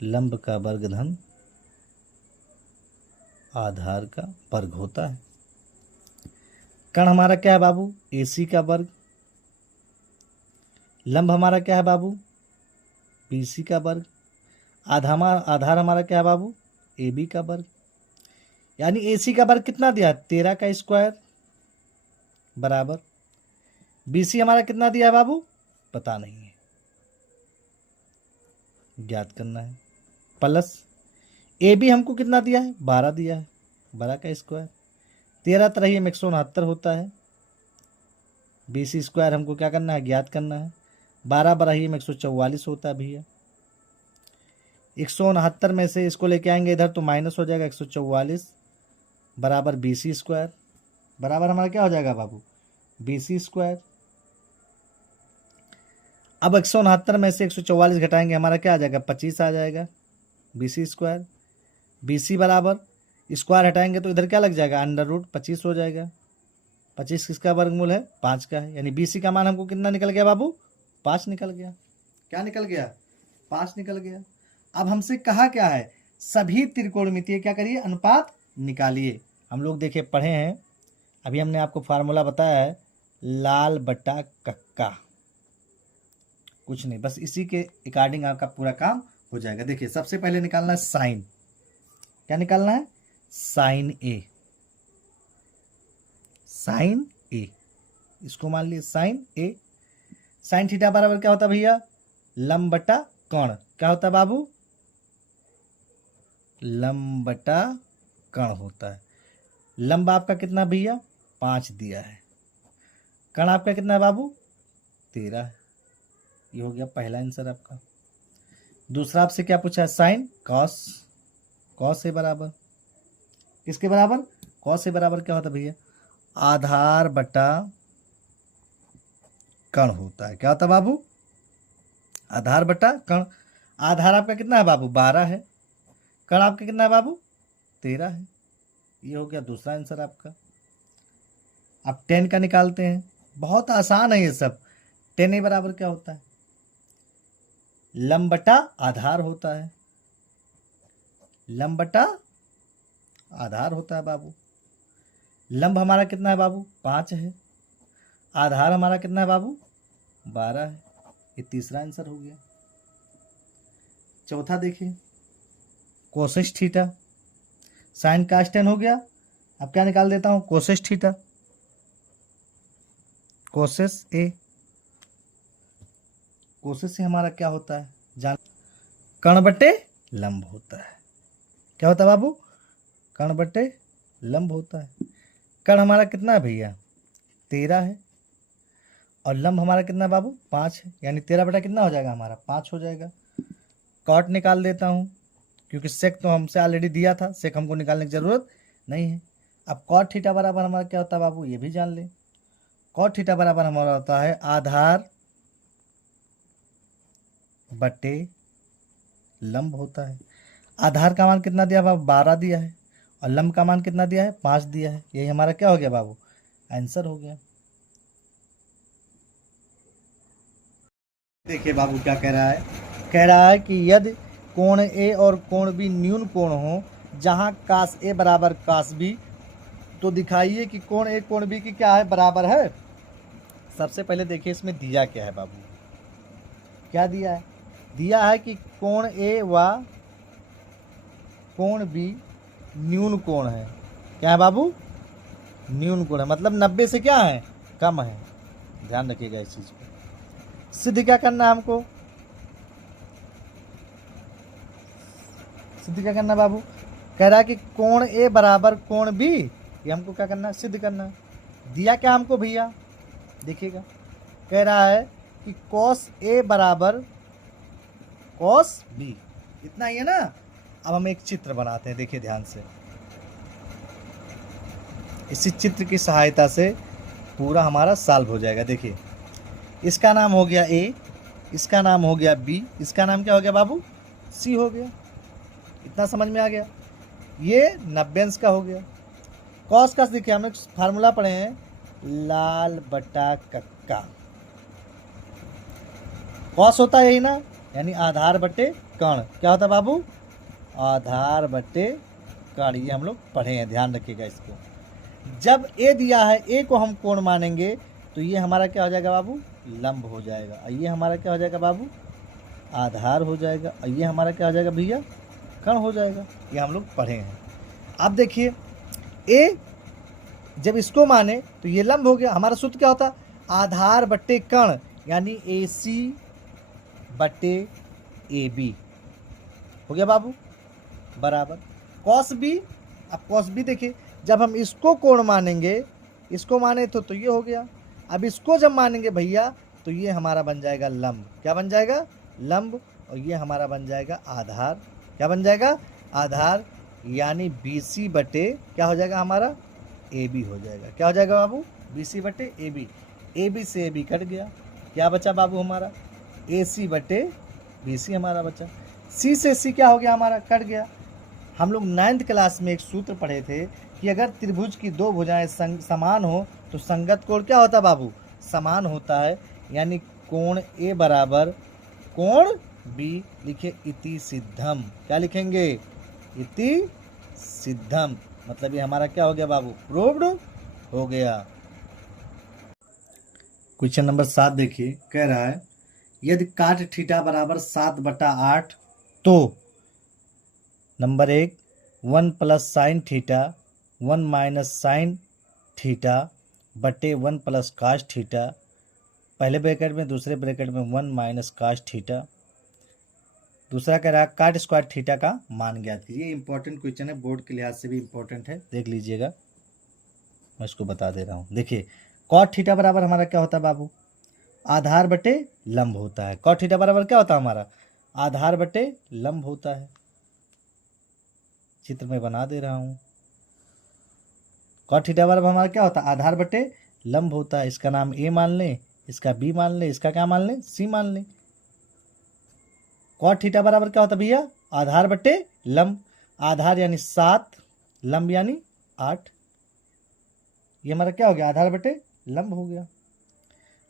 लंब का वर्ग धन आधार का वर्ग होता है। कर्ण हमारा क्या है बाबू, AC का वर्ग, लंब हमारा क्या है बाबू, BC का वर्ग, आधार हमारा क्या है बाबू, AB का वर्ग। यानी AC का वर्ग कितना दिया, 13 का स्क्वायर बराबर BC हमारा कितना दिया है बाबू, पता नहीं है, ज्ञात करना है। प्लस AB हमको कितना दिया है, 12 दिया है, 12 का स्क्वायर, 13 तरह 169 होता है। BC स्क्वायर हमको क्या करना है, ज्ञात करना है। 12 12 144 होता है भैया। 169 में से इसको लेके आएंगे इधर तो माइनस हो जाएगा, 144 बराबर BC स्क्वायर, बराबर हमारा क्या हो जाएगा बाबू, BC स्क्वायर। अब 169 में से 144 घटाएंगे, हमारा क्या आ जाएगा, 25 आ जाएगा, BC स्क्वायर। BC बराबर स्क्वायर हटाएंगे तो इधर क्या लग जाएगा, √25 हो जाएगा। 25 किसका वर्गमूल है, 5 का है, यानी BC का मान हमको कितना निकल गया बाबू, 5 निकल गया। क्या निकल गया, 5 निकल गया। अब हमसे कहा क्या है, सभी त्रिकोणमितीय क्या करिए, अनुपात निकालिए। हम लोग देखिए पढ़े हैं, अभी हमने आपको फार्मूला बताया है, लाल बटा कक्का, कुछ नहीं, बस इसी के अकॉर्डिंग आपका पूरा काम हो जाएगा। देखिए सबसे पहले निकालना है साइन, क्या निकालना है, साइन ए, साइन ए, इसको मान लिए साइन ए। साइन थीटा बराबर क्या होता है भैया, लंब बटा कर्ण, क्या होता है बाबू, लंब बटा कर्ण होता है। लंब आपका कितना भैया, 5 दिया है, कर्ण आपका कितना है बाबू, 13 है। ये हो गया पहला आंसर आपका। दूसरा आपसे क्या पूछा है, साइन कॉस, कॉस ए बराबर किसके बराबर, कॉस ए बराबर क्या होता है भैया, आधार बटा कर्ण होता है। क्या होता है बाबू, आधार बटा कर्ण। आधार आपका कितना है बाबू, 12 है, कर्ण आपका कितना है बाबू, 13 है। ये हो गया दूसरा आंसर आपका। अब 10 का निकालते हैं, बहुत आसान है ये सब। 10 ए बराबर क्या होता है, लंब बटा आधार होता है, लंब बटा आधार होता है बाबू। लंब हमारा कितना है बाबू, 5 है, आधार हमारा कितना है बाबू, 12 है। ये तीसरा आंसर हो गया। चौथा देखिए, कोसेस थीटा, साइन कास 10 हो गया। अब क्या निकाल देता हूं, कोसेस थीटा, कोसेस ए, कोसेस से हमारा क्या होता है, जान, कर्ण बटे लंब होता है। क्या होता है बाबू, कर्ण बटे लंब होता है। कर्ण हमारा कितना है भैया, 13 है, और लंब हमारा कितना है बाबू, 5 है, यानी 13 बटा कितना हो जाएगा हमारा, 5 हो जाएगा। कॉट निकाल देता हूँ, क्योंकि सेक तो हमसे ऑलरेडी दिया था, सेक हमको निकालने की ज़रूरत नहीं है। अब कॉट थीटा बराबर हमारा क्या होता है बाबू, ये भी जान लें। कॉट थीटा बराबर हमारा होता है आधार बटे लंब होता है। आधार का मान कितना दिया बाबू, 12 दिया है, और लंब का मान कितना दिया है, 5 दिया है। यही हमारा क्या हो गया बाबू, आंसर हो गया। देखिए बाबू क्या कह रहा है, कह रहा है कि यदि कोण ए और कोण बी न्यून कोण हो, जहां कास ए बराबर कास बी, तो दिखाइए कि कोण ए कोण बी की क्या है, बराबर है। सबसे पहले देखिए इसमें दिया क्या है बाबू, क्या दिया है, दिया है कि कोण ए व कोण बी न्यून कोण है। क्या है बाबू, न्यून कोण है, मतलब 90 से क्या है, कम है। ध्यान रखिएगा इस चीज को। सिद्ध क्या करना है हमको, सिद्ध क्या करना है बाबू, कह रहा है कि कोण ए बराबर कोण बी, ये हमको क्या करना है, सिद्ध करना है। दिया क्या हमको भैया, देखिएगा, कह रहा है कि कॉस ए बराबर कॉस बी, इतना ही है ना। अब हम एक चित्र बनाते हैं, देखिए ध्यान से, इसी चित्र की सहायता से पूरा हमारा सॉल्व हो जाएगा। देखिए इसका नाम हो गया ए, इसका नाम हो गया बी, इसका नाम क्या हो गया बाबू, सी हो गया। इतना समझ में आ गया। ये 90 अंश का हो गया। कॉस का देखिए हमने फार्मूला पढ़े हैं, लाल बटा कक्का, कॉस होता है यही ना, यानी आधार बटे कर्ण। क्या होता है बाबू, आधार बटे कर्ण, ये हम लोग पढ़े हैं, ध्यान रखिएगा इसको। जब ए दिया है, ए को हम कोण मानेंगे, तो ये हमारा क्या हो जाएगा बाबू, लंब हो जाएगा, और ये हमारा क्या हो जाएगा बाबू, आधार हो जाएगा, और ये हमारा क्या हो जाएगा भैया, कर्ण हो जाएगा। ये हम लोग पढ़े हैं। अब देखिए ए जब इसको माने तो ये लंब हो गया। हमारा सूत्र क्या होता, आधार बट्टे कण यानी AC बट्टे AB हो गया बाबू, बराबर कॉस बी। अब कॉस बी देखिए, जब हम इसको कोण मानेंगे, इसको माने तो ये हो गया। अब इसको जब मानेंगे भैया तो ये हमारा बन जाएगा लंब। क्या बन जाएगा? लंब। और ये हमारा बन जाएगा आधार। क्या बन जाएगा? आधार। यानी BC बटे क्या हो जाएगा हमारा? AB हो जाएगा। क्या हो जाएगा बाबू? BC बटे AB। AB से AB कट गया, क्या बचा बाबू हमारा? AC बटे BC हमारा बचा। C से C क्या हो गया हमारा? कट गया। हम लोग 9th क्लास में एक सूत्र पढ़े थे कि अगर त्रिभुज की दो भुजाएं समान हो तो संगत कोण क्या होता है बाबू? समान होता है। यानी कोण A बराबर कोण B, लिखे इति सिद्धम। क्या लिखेंगे? इति सिद्धम। मतलब ये हमारा क्या हो गया बाबू? प्रूव्ड हो गया। क्वेश्चन नंबर 7 देखिए, कह रहा है यदि काट थीटा बराबर 7/8 तो number 1 1 plus sine theta 1 minus sine theta बटे 1 प्लस काश थीटा, पहले ब्रैकेट में, दूसरे ब्रैकेट में 1 माइनस काश थीटा। दूसरा कह रहा है काट स्क्वायर थीटा का मान ज्ञात कीजिए। इंपॉर्टेंट क्वेश्चन है, बोर्ड के लिहाज से भी इंपॉर्टेंट है, देख लीजिएगा। मैं इसको बता दे रहा हूँ। देखिए कॉट थीटा बराबर हमारा क्या होता है बाबू? आधार बटे लंब होता है। कॉट थीटा बराबर क्या होता है हमारा? आधार बटे लंब होता है। चित्र में बना दे रहा हूँ। कॉट थीटा बराबर हमारा क्या होता है? आधार बटे लंब होता है। इसका नाम A मान लें, इसका B मान लें, इसका क्या मान लें? C मान लें। कॉट थीटा बराबर क्या होता है भैया? आधार बटे लंब। आधार यानी 7, लंब यानी 8। ये हमारा क्या हो गया? आधार बटे लंब हो गया।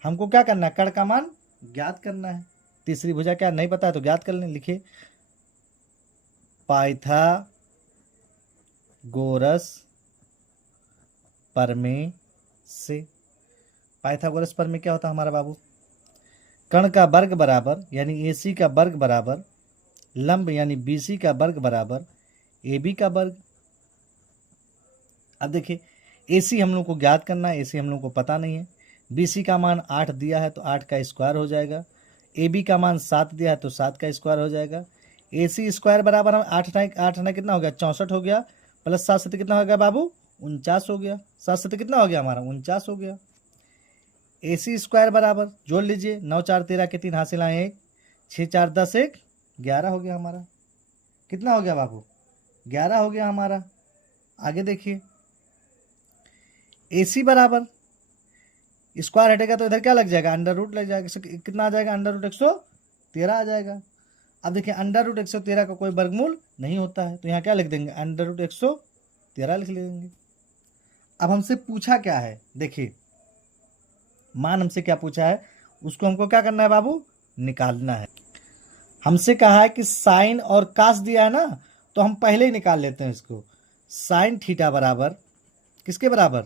हमको क्या करना है? कण का मान ज्ञात करना है। तीसरी भुजा क्या नहीं पता है तो ज्ञात कर लें। लिखिए पाइथागोरस प्रमेय से। पाइथागोरस प्रमेय क्या होता है हमारा बाबू? कण का वर्ग बराबर यानी AC का वर्ग बराबर लंब यानी BC का वर्ग बराबर AB का वर्ग। अब देखिए AC हम लोग को ज्ञात करना है, AC हम लोग को पता नहीं है। BC का मान 8 दिया है तो 8 का स्क्वायर हो जाएगा। AB का मान 7 दिया है तो 7 का स्क्वायर हो जाएगा। AC स्क्वायर बराबर हम 8 ना कितना हो गया? 64 हो गया। प्लस 7 से कितना हो गया बाबू? 49 हो गया। 7 से कितना हो गया हमारा? 49 हो गया। AC स्क्वायर बराबर जोड़ लीजिए, 9 4 13 के 3 हासिल आए 1, 6 4 10 1 11 हो गया हमारा। कितना हो गया बाबू? 11 हो गया हमारा। आगे देखिए AC बराबर स्क्वायर हटेगा तो इधर क्या लग जाएगा? अंडर रूट लग जाएगा। कितना आ जाएगा? अंडर रूट 113 आ जाएगा। अब देखिए अंडर रूट 113 का कोई वर्गमूल नहीं होता है तो यहाँ क्या लिख देंगे? अंडर रूट 113 लिख लेंगे। अब हमसे पूछा क्या है? देखिए मान हमसे क्या पूछा है, उसको हमको क्या करना है बाबू? निकालना है। हमसे कहा है कि साइन और कास दिया है ना, तो हम पहले ही निकाल लेते हैं इसको। साइन थीटा बराबर किसके बराबर?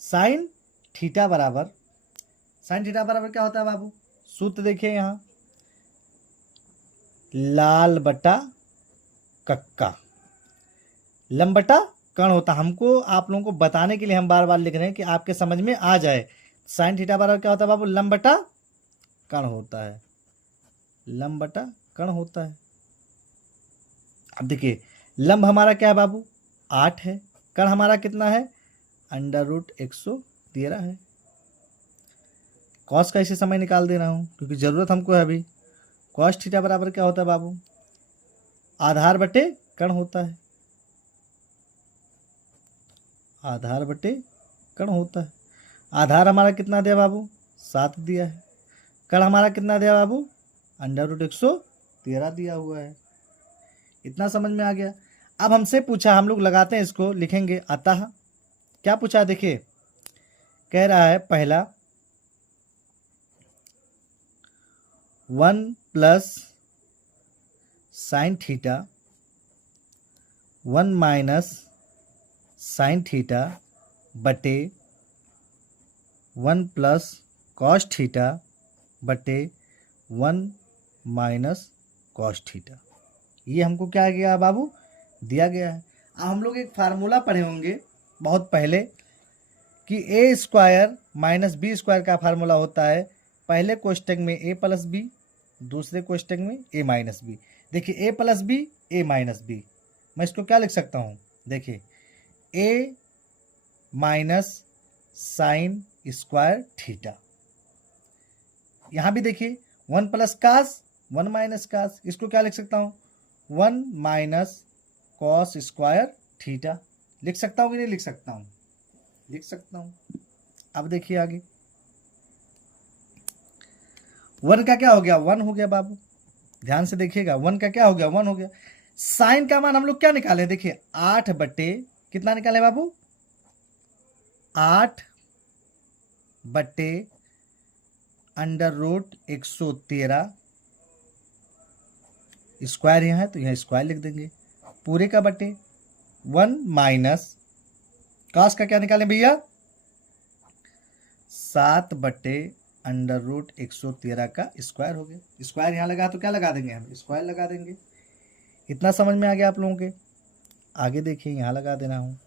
साइन थीटा बराबर, साइन थीटा बराबर क्या होता है बाबू? सूत्र देखिए यहाँ, लाल बटा कक्का, लंब बटा कण होता। हमको आप लोगों को बताने के लिए हम बार बार लिख रहे हैं कि आपके समझ में आ जाए। साइन थीटा बराबर क्या होता है बाबू? लंब बटा कण होता है। लंब बटा कण होता है। अब देखिए लंब हमारा क्या है बाबू? 8 है। कण हमारा कितना है? अंडर रूट 113 है। कॉस का इसी समय निकाल दे रहा हूँ क्योंकि ज़रूरत हमको है अभी। कॉस थीटा बराबर क्या होता है बाबू? आधार बटे कण होता है। आधार बटे कण होता है। आधार हमारा कितना दिया बाबू? 7 दिया है। कण हमारा कितना दिया बाबू? अंडर रूट 113 दिया हुआ है। इतना समझ में आ गया। अब हमसे पूछा, हम लोग लगाते हैं इसको, लिखेंगे अतः। क्या पूछा देखिए, कह रहा है पहला 1 plus sine theta 1 minus sine theta बटे 1 प्लस कॉस थीटा बटे 1 माइनस कॉस थीटा। ये हमको क्या गया बाबू? दिया गया है। अब हम लोग एक फार्मूला पढ़े होंगे बहुत पहले कि ए स्क्वायर माइनस बी स्क्वायर का फार्मूला होता है पहले कोष्टक में ए प्लस बी, दूसरे कोष्टक में ए माइनस बी। देखिए ए प्लस बी, ए माइनस बी, मैं इसको क्या लिख सकता हूँ, देखिए ए माइनस साइन स्क्वायर थीटा। यहाँ भी देखिए 1 प्लस कास 1 माइनस कास, इसको क्या लिख सकता हूँ 1 माइनस कॉस स्क्वायर थीटा। लिख सकता हूँ कि नहीं लिख सकता हूँ, लिख सकता हूँ। अब देखिए आगे 1 का क्या हो गया 1 हो गया बाबू, ध्यान से देखिएगा 1 का क्या हो गया 1 हो गया। साइन का मान हम लोग क्या निकाले, देखिए 8 बटे कितना निकाले बाबू 8 बटे अंडर रूट 113, स्क्वायर यहाँ है तो यहाँ स्क्वायर लिख देंगे, पूरे का बटे 1 माइनस कास का क्या निकालें भैया 7 बटे अंडर रूट 113 का स्क्वायर हो गया। स्क्वायर यहाँ लगा तो क्या लगा देंगे हम, स्क्वायर लगा देंगे। इतना समझ में आ गया आप लोगों के। आगे देखिए यहाँ लगा देना हूँ,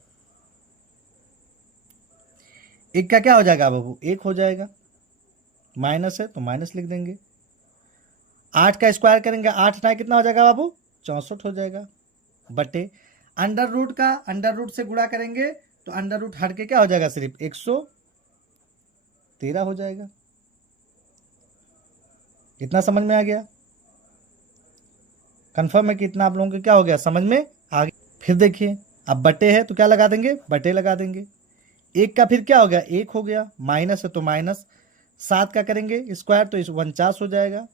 एक का क्या हो जाएगा बाबू 1 हो जाएगा, माइनस है तो माइनस लिख देंगे। 8 का स्क्वायर करेंगे 8 ना कितना हो जाएगा बाबू 64 हो जाएगा, बटे अंडर रूट का अंडर रूट से गुणा करेंगे तो अंडर रूट हट के क्या हो जाएगा सिर्फ 113 हो जाएगा। कितना समझ में आ गया, कंफर्म है कि इतना आप लोगों को क्या हो गया समझ में आ गया। फिर देखिए अब बटे है तो क्या लगा देंगे बटे लगा देंगे। 1 का फिर क्या हो गया 1 हो गया, माइनस है तो माइनस, 7 का करेंगे स्क्वायर तो 49 हो जाएगा,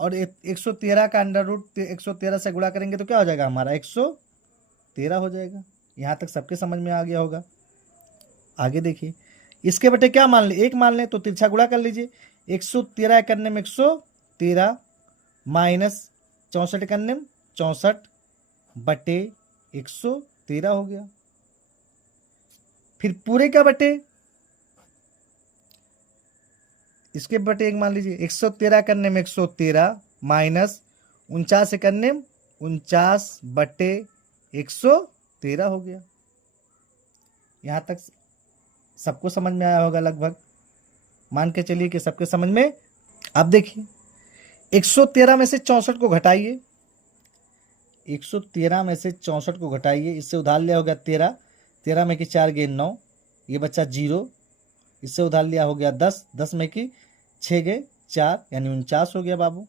और 113 का अंडर रूट 113 से गुणा करेंगे तो क्या हो जाएगा हमारा 113 हो जाएगा। यहाँ तक सबके समझ में आ गया होगा। आगे देखिए इसके बटे क्या मान ले 1 मान लें तो तिरछा गुणा कर लीजिए, 113 करने में 113 माइनस 64 करने में 64 बटे 113 हो गया। फिर पूरे का बटे इसके बटे 1 मान लीजिए, 113 करने में 113 माइनस 49 करने में 49 बटे 113 हो गया। यहाँ तक सबको समझ में आया होगा लगभग, मान के चलिए कि सबके समझ में। अब देखिए 113 में से 64 को घटाइए, 113 में से 64 को घटाइए, इससे उधार लिया हो गया 13, 13 में कि 4 गए 9, ये बच्चा 0, इससे उधार लिया हो गया 10, 10 में कि 6 गए 4 यानी 49 हो गया बाबू।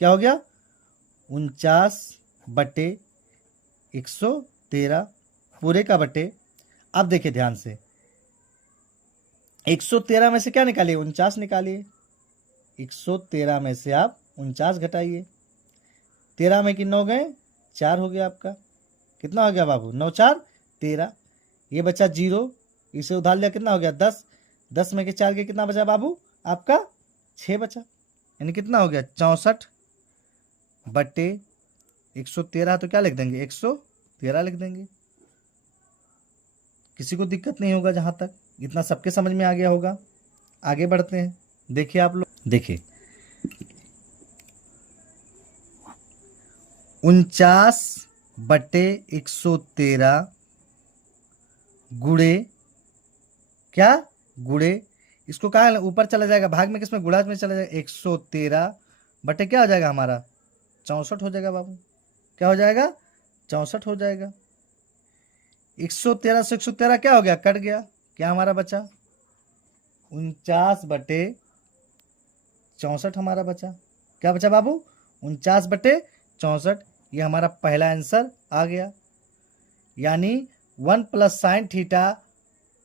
क्या हो गया 49 बटे 113 पूरे का बटे। अब देखिए ध्यान से 113 में से क्या निकालिए 49 निकालिए, 113 में से आप 49 घटाइए, 13 में कि 9 गए 4 हो गया आपका, कितना हो गया बाबू 9 4 13, ये बचा 0, इसे उधार लिया कितना हो गया 10, 10 में के 4 के कितना बचा बाबू आपका 6 बचा, यानी कितना हो गया 64 बटे 113, तो क्या लिख देंगे 113 लिख देंगे। किसी को दिक्कत नहीं होगा, जहाँ तक इतना सबके समझ में आ गया होगा। आगे बढ़ते हैं, देखिए आप लोग देखिए 49 बटे 113 गुणे क्या गुणे, इसको कहाँ ऊपर चला जाएगा भाग में, किसमें गुणा में चला जाएगा, 113 बटे क्या हो जाएगा हमारा 64 हो जाएगा बाबू। क्या हो जाएगा 64 हो जाएगा। 113 से 113 क्या हो गया कट गया, क्या हमारा बचा 49 बटे 64 हमारा बचा। क्या बचा बाबू 49 बटे 64, ये हमारा पहला आंसर आ गया। यानी 1 प्लस साइन थीटा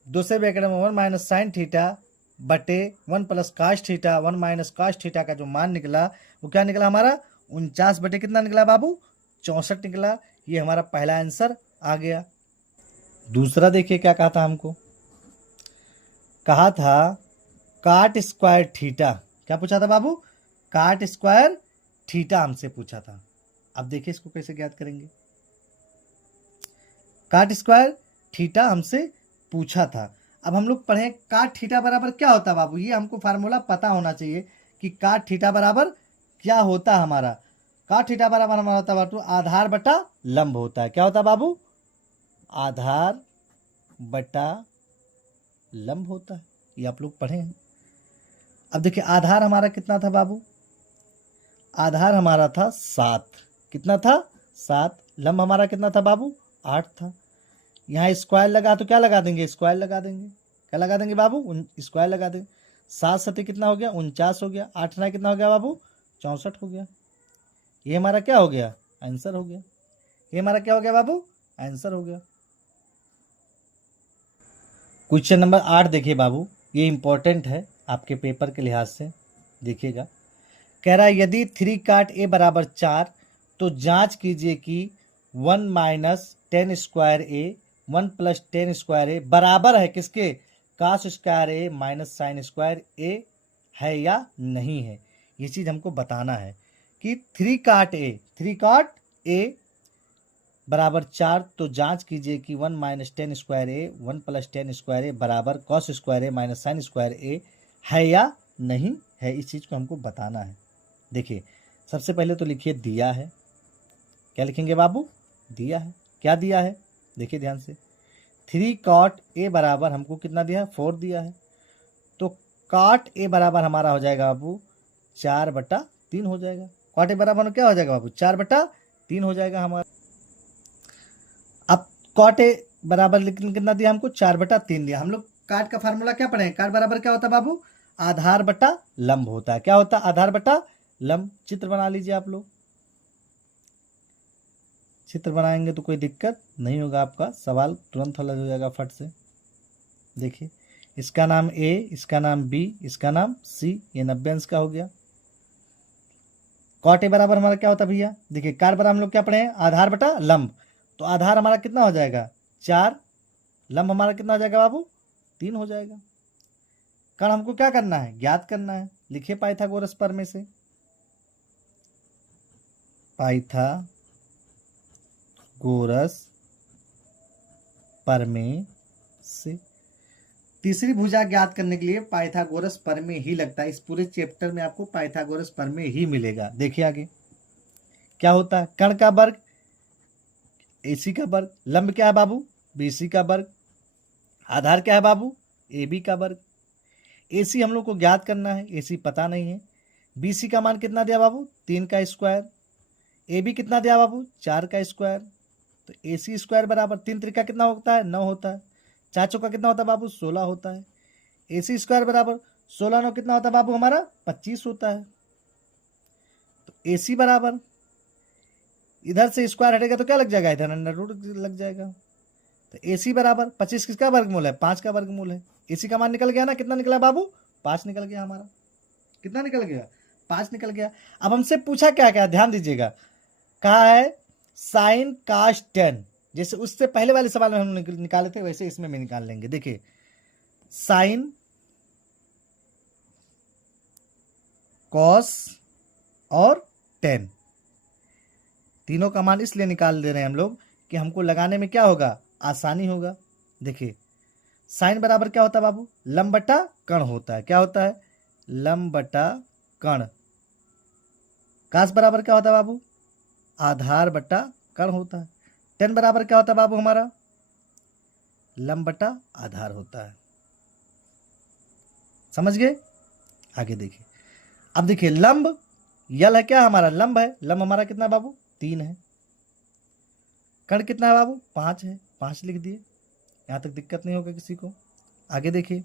दूसरे ब्रैकेट में 1 माइनस साइन थीटा बटे 1 प्लस काश थीटा 1 माइनस काश थीटा का जो मान निकला वो क्या निकला हमारा 49 बटे कितना निकला बाबू 64 निकला। ये हमारा पहला आंसर आ गया। दूसरा देखिए क्या कहा था हमको, कहा था काट स्क्वायर थीटा, क्या पूछा था बाबू काट स्क्वायर थीटा हमसे पूछा था। अब देखिए इसको कैसे ज्ञात करेंगे। काट स्क्वायर थीटा हमसे पूछा था। अब हम लोग पढ़े काट थीटा बराबर क्या होता है बाबू, ये हमको फार्मूला पता होना चाहिए कि काट थीटा बराबर क्या होता है हमारा। काट थीटा बराबर हमारा होता है बाबू आधार बटा लंब होता है। क्या होता है बाबू आधार बटा लंब होता है, ये आप लोग पढ़े हैं। अब देखिए आधार हमारा कितना था बाबू, आधार हमारा था 7, कितना था 7, लंब हमारा कितना था बाबू 8 था। यहाँ स्क्वायर लगा तो क्या लगा देंगे, स्क्वायर लगा देंगे, क्या लगा देंगे बाबू, स्क्वायर लगा देंगे। 7 सती कितना हो गया 49 हो गया, 8 9 कितना हो गया बाबू 64 हो गया। ये हमारा क्या हो गया, आंसर हो गया। ये हमारा क्या हो गया बाबू, आंसर हो गया। क्वेश्चन नंबर 8 देखिए बाबू, ये इंपॉर्टेंट है आपके पेपर के लिहाज से, देखिएगा। कह रहा है यदि 3 काट ए बराबर 4 तो जांच कीजिए कि 1 माइनस 10 स्क्वायर ए 1 प्लस 10 स्क्वायर ए बराबर है किसके, कास स्क्वायर ए माइनस साइन स्क्वायर ए है या नहीं है। ये चीज़ हमको बताना है कि 3 काट ए बराबर 4 तो जांच कीजिए कि 1 माइनस 10 स्क्वायर ए 1 प्लस 10 स्क्वायर ए बराबर कॉस स्क्वायर ए माइनस साइन स्क्वायर ए है या नहीं है। इस चीज़ को हमको बताना है। देखिए सबसे पहले तो लिखिए दिया है, क्या लिखेंगे बाबू, दिया है। क्या दिया है, देखिए ध्यान से, 3 कॉट ए बराबर हमको कितना दिया है 4 दिया है, तो कॉट ए बराबर हमारा हो जाएगा बाबू 4/3 हो जाएगा। कॉट ए बराबर क्या हो जाएगा बाबू 4/3 हो जाएगा हमारा। अब कॉट ए बराबर कितना दिया हमको 4/3 दिया। हम लोग काट का फार्मूला क्या पढ़े हैं, काट बराबर क्या होता है बाबू, आधार बटा लंब होता है। क्या होता है, आधार बटा लंब। चित्र बना लीजिए आप लोग, चित्र बनाएंगे तो कोई दिक्कत नहीं होगा, आपका सवाल तुरंत हल हो जाएगा फट से। देखिए इसका नाम ए, इसका नाम बी, इसका नाम सी, ये 90 अंश का हो गया। कॉट ए बराबर हमारा क्या होता है भैया, देखिए कार बराबर हम लोग क्या पढ़े हैं, आधार बटा लंब। तो आधार हमारा कितना हो जाएगा 4, लंब हमारा कितना हो जाएगा बाबू 3 हो जाएगा। कारण हमको क्या करना है, ज्ञात करना है। लिखिए पाइथागोरस प्रमेय से, पाइथागोरस प्रमेय से तीसरी भुजा ज्ञात करने के लिए पाइथागोरस प्रमेय ही लगता है। इस पूरे चैप्टर में आपको पाइथागोरस प्रमेय ही मिलेगा। देखिए आगे क्या होता है, कर्ण का वर्ग AC का वर्ग, लंब क्या है बाबू BC का वर्ग, आधार क्या है बाबू AB का वर्ग। AC हम लोग को ज्ञात करना है, AC पता नहीं है। BC का मान कितना दिया बाबू 3 का स्क्वायर, AB कितना दिया बाबू 4 का स्क्वायर। तो AC स्क्वायर बराबर 3 त्रिका कितना होता है 9 होता है, 4 चौका कितना होता है बाबू 16 होता है। AC स्क्वायर बराबर 16 9 कितना होता है बाबू हमारा 25 होता है। तो AC बराबर इधर से स्क्वायर हटेगा तो क्या लग जाएगा, इधर अंडर रूट लग जाएगा। तो AC बराबर 25 किसका वर्गमूल है 5 का वर्गमूल है। AC का मान निकल गया ना, कितना निकला बाबू 5 निकल गया हमारा, कितना निकल गया 5 निकल गया। अब हमसे पूछा क्या क्या, ध्यान दीजिएगा, कहा है साइन काश टेन, जैसे उससे पहले वाले सवाल में हम निकाले थे वैसे इसमें भी निकाल लेंगे। देखिए साइन कॉस और टेन तीनों का मान इसलिए निकाल दे रहे हैं हम लोग कि हमको लगाने में क्या होगा, आसानी होगा। देखिए साइन बराबर क्या होता है बाबू लंब बटा कर्ण होता है। क्या होता है, लंब बटा कर्ण। कास बराबर क्या होता है बाबू आधार बटा कर्ण होता है। टेन बराबर क्या होता है बाबू हमारा लंब बटा आधार होता है। समझ गए, आगे देखिए। अब देखिए लंब यल है, क्या हमारा लंब है, लंब हमारा कितना है बाबू 3 है। कर्ण कितना है बाबू 5 है, 5 लिख दिए, यहां तक दिक्कत नहीं होगा किसी को। आगे देखिए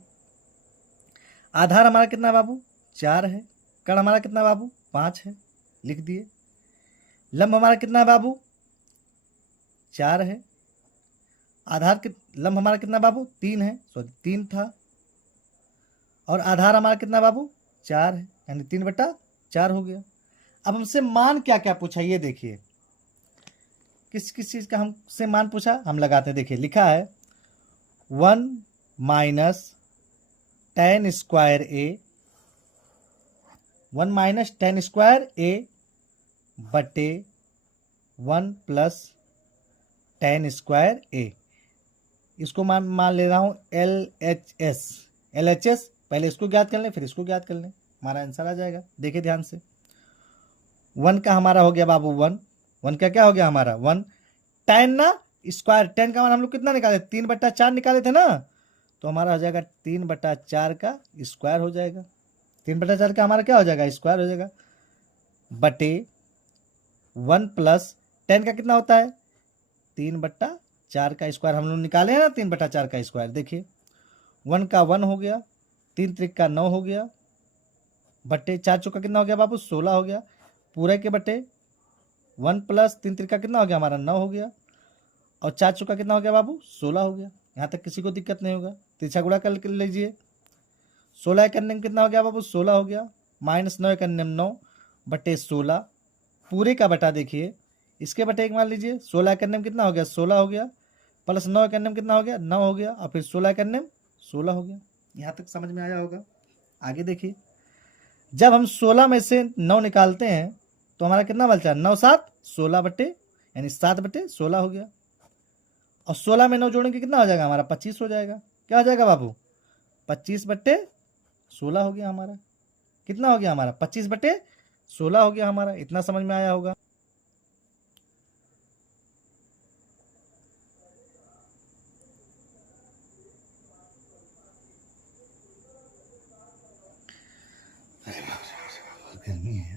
आधार हमारा कितना है बाबू 4 है, कर्ण हमारा कितना है बाबू 5 है, लिख दिए। लंब हमारा कितना है बाबू 4 है, आधार लंब हमारा कितना बाबू 3 है, सॉरी 3 था, और आधार हमारा कितना बाबू 4 है, यानी 3/4 हो गया। अब हमसे मान क्या क्या पूछा, ये देखिए किस किस चीज का हमसे मान पूछा, हम लगाते हैं। देखिए लिखा है 1 माइनस 10 स्क्वायर ए, 1 माइनस 10 स्क्वायर ए बटे 1 प्लस 10 स्क्वायर ए। इसको मान ले रहा हूं LHS। पहले इसको ज्ञात कर लें फिर इसको ज्ञात कर लें, हमारा आंसर आ जाएगा। देखिए ध्यान से 1 का हमारा हो गया बाबू 1 का क्या हो गया हमारा 1, 10 ना स्क्वायर, 10 का मान हम लोग कितना निकाले 3/4 निकाले थे ना, तो हमारा हो जाएगा 3/4 का स्क्वायर हो जाएगा। 3/4 का हमारा क्या हो जाएगा, स्क्वायर हो जाएगा, बटे 1 + 10 का कितना होता है, 3/4 का स्क्वायर। हम लोग निकाले हैं ना 3/4 का स्क्वायर। देखिए 1 का 1 हो गया, 3 त्रिक का 9 हो गया, बटे 4 चौका कितना हो गया बाबू, 16 हो गया, पूरे के बटे 1 + 3 त्रिक का कितना हो गया हमारा, 9 हो गया, और 4 चौका कितना हो गया बाबू, 16 हो गया। यहाँ तक किसी को दिक्कत नहीं होगा। तिरछा गुणा कर लीजिए, 16 एक अन्य में कितना हो गया बाबू, 16 हो गया, -9 एक अन्य में 9 बटे 16, पूरे का बटा देखिए इसके बटे एक मान लीजिए, 16 एक अन्य में कितना हो गया, 16 हो गया, प्लस 9 एक अन्य में कितना हो गया, 9 हो गया, और फिर 16 एक अन्य में 16 हो गया। यहाँ तक समझ में आया होगा। आगे देखिए, जब हम 16 में से 9 निकालते हैं तो हमारा कितना बचता है, 9 7 16 बटे, यानी 7/16 हो गया, और 16 में 9 जोड़ेंगे कितना हो जाएगा हमारा, 25 हो जाएगा। क्या हो जाएगा बाबू, 25/16 हो गया हमारा। कितना हो गया हमारा, 25/16 हो गया हमारा। इतना समझ में आया होगा। गर्मी है।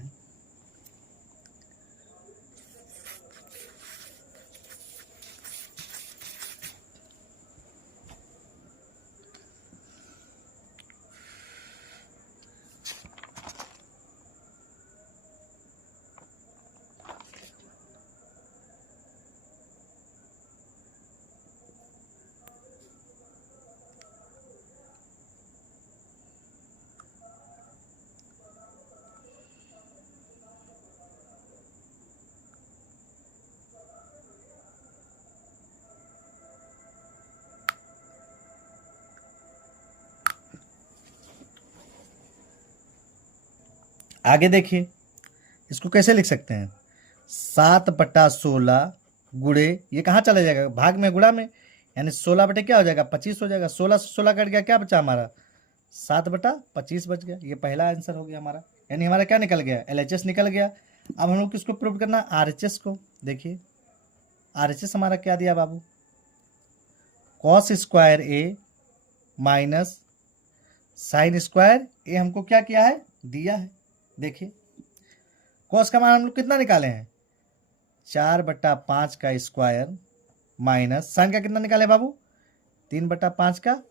आगे देखिए, इसको कैसे लिख सकते हैं, 7/16 गुड़े, ये कहाँ चला जाएगा, भाग में गुणा में, यानी 16 बटे क्या हो जाएगा, 25 हो जाएगा। 16 से 16 कट गया, क्या बचा हमारा, 7/25 बच गया। ये पहला आंसर हो गया हमारा, यानी हमारा क्या निकल गया, LHS निकल गया। अब हम लोग किसको प्रूव करना, RHS को। देखिए RHS हमारा क्या दिया बाबू, cos square A minus sine square A हमको क्या किया है, दिया है। देखिए cos का मान हम लोग कितना निकाले हैं, 4/5 का स्क्वायर माइनस साइन का कितना निकाले बाबू, 3/5 का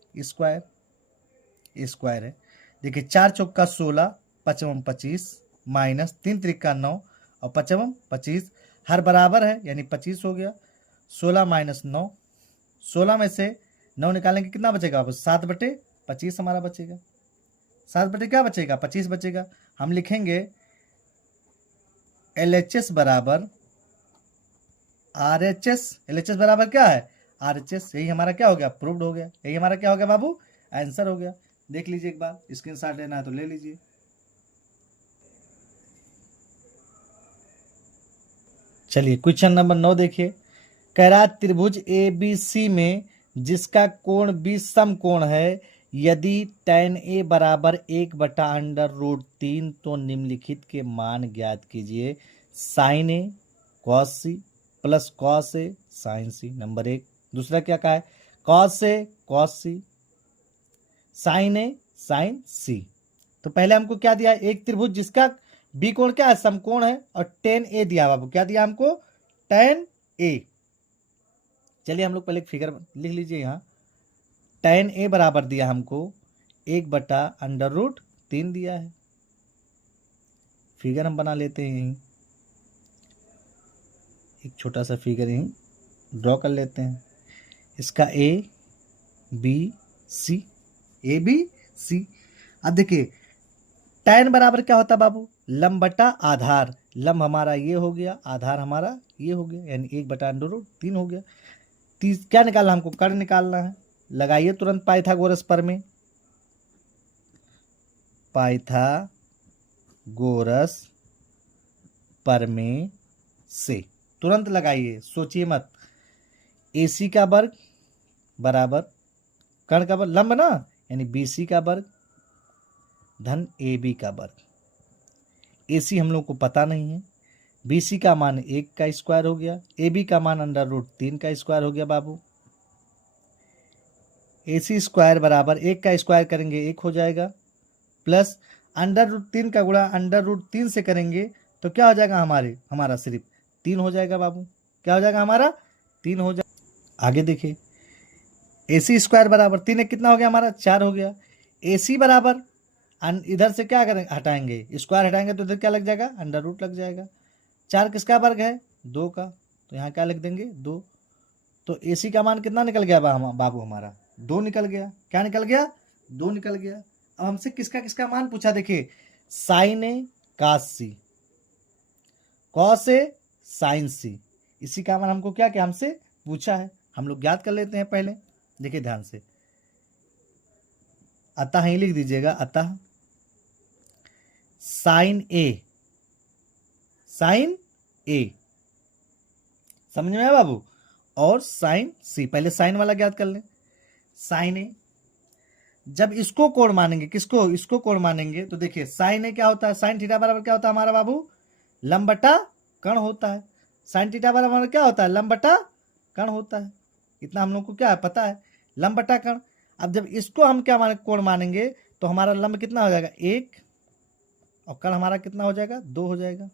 स्क्वायर है। देखिए 4 चौक का 16, 5 25 माइनस 3 त्रिक का 9 और 5 25, हर बराबर है यानी 25 हो गया। 16 - 9, 16 में से 9 निकालेंगे कितना बचेगा, 7/25 हमारा बचेगा। 7 बटे क्या बचेगा, 25 बचेगा। हम लिखेंगे LHS बराबर RHS। LHS बराबर क्या है, RHS। यही हमारा क्या हो गया, प्रूव्ड हो गया। यही हमारा क्या हो गया बाबू, आंसर हो गया। देख लीजिए एक बार, स्क्रीनशॉट लेना है तो ले लीजिए। चलिए क्वेश्चन नंबर 9 देखिए, कह रहा त्रिभुज ABC में जिसका कोण B समकोण है, यदि tan A बराबर 1/√3 तो निम्नलिखित के मान ज्ञात कीजिए। sin A cos C plus cos A sin C, number 1। दूसरा क्या कहा है, cos A cos C sin A sin C। तो पहले हमको क्या दिया, एक त्रिभुज जिसका बी कोण क्या है, समकोण है, और tan A दिया बाबू, क्या दिया हमको, tan A। चलिए हम लोग पहले एक फिगर लिख लीजिए यहाँ। tan A बराबर दिया हमको 1/√3 दिया है। फिगर हम बना लेते हैं यहीं, एक छोटा सा फिगर यहीं ड्रॉ कर लेते हैं। इसका ABC। अब देखिए tan बराबर क्या होता है बाबू, लंब बटा आधार। लंब हमारा ये हो गया, आधार हमारा ये हो गया, यानी 1/√3 हो गया। क्या निकालना हमको, कर्ण निकालना है। लगाइए तुरंत पाइथागोरस प्रमेय। पाइथागोरस प्रमेय से तुरंत लगाइए, सोचिए मत। AC का वर्ग बराबर कर्ण का वर्ग, लंब ना, यानी BC का वर्ग धन AB का वर्ग। AC हम लोग को पता नहीं है, BC का मान 1 का स्क्वायर हो गया, AB का मान √3 का स्क्वायर हो गया बाबू। AC² बराबर 1 का स्क्वायर करेंगे 1 हो जाएगा, प्लस √3 का गुणा √3 से करेंगे तो क्या हो जाएगा हमारा सिर्फ 3 हो जाएगा बाबू। क्या हो जाएगा हमारा 3 हो जाएगा। आगे देखिए AC² बराबर 3 कितना हो गया हमारा 4 हो गया। AC बराबर इधर से क्या करेंगे हटाएंगे, स्क्वायर हटाएंगे तो इधर क्या लग जाएगा √ लग जाएगा। 4 किसका वर्ग है 2 का, तो यहाँ क्या लिख देंगे 2। तो AC का मान कितना निकल गया बाबू हमारा 2 निकल गया। क्या निकल गया 2 निकल गया। अब हमसे किसका किसका मान पूछा, देखिए sign A cos C, cos A sin C, इसी का मान हमको क्या क्या हमसे पूछा है, हम लोग ज्ञात कर लेते हैं पहले। देखिए ध्यान से, अतः ही लिख दीजिएगा, अतः साइन A समझ में आया बाबू, और साइन C, पहले साइन वाला ज्ञात कर लें। साइन A जब इसको कोण मानेंगे, किसको इसको कोण मानेंगे, तो देखिए साइन A क्या होता है, साइन थीटा बराबर क्या होता है हमारा बाबू लंब बटा कर्ण होता है। साइन थीटा बराबर क्या होता है लंब बटा कर्ण होता है, इतना हम लोग को क्या है पता है, लंब बटा कर्ण। अब जब इसको हम क्या कोण मानेंगे तो हमारा लंब कितना हो जाएगा 1 और कर्ण हमारा कितना हो जाएगा 2 हो जाएगा।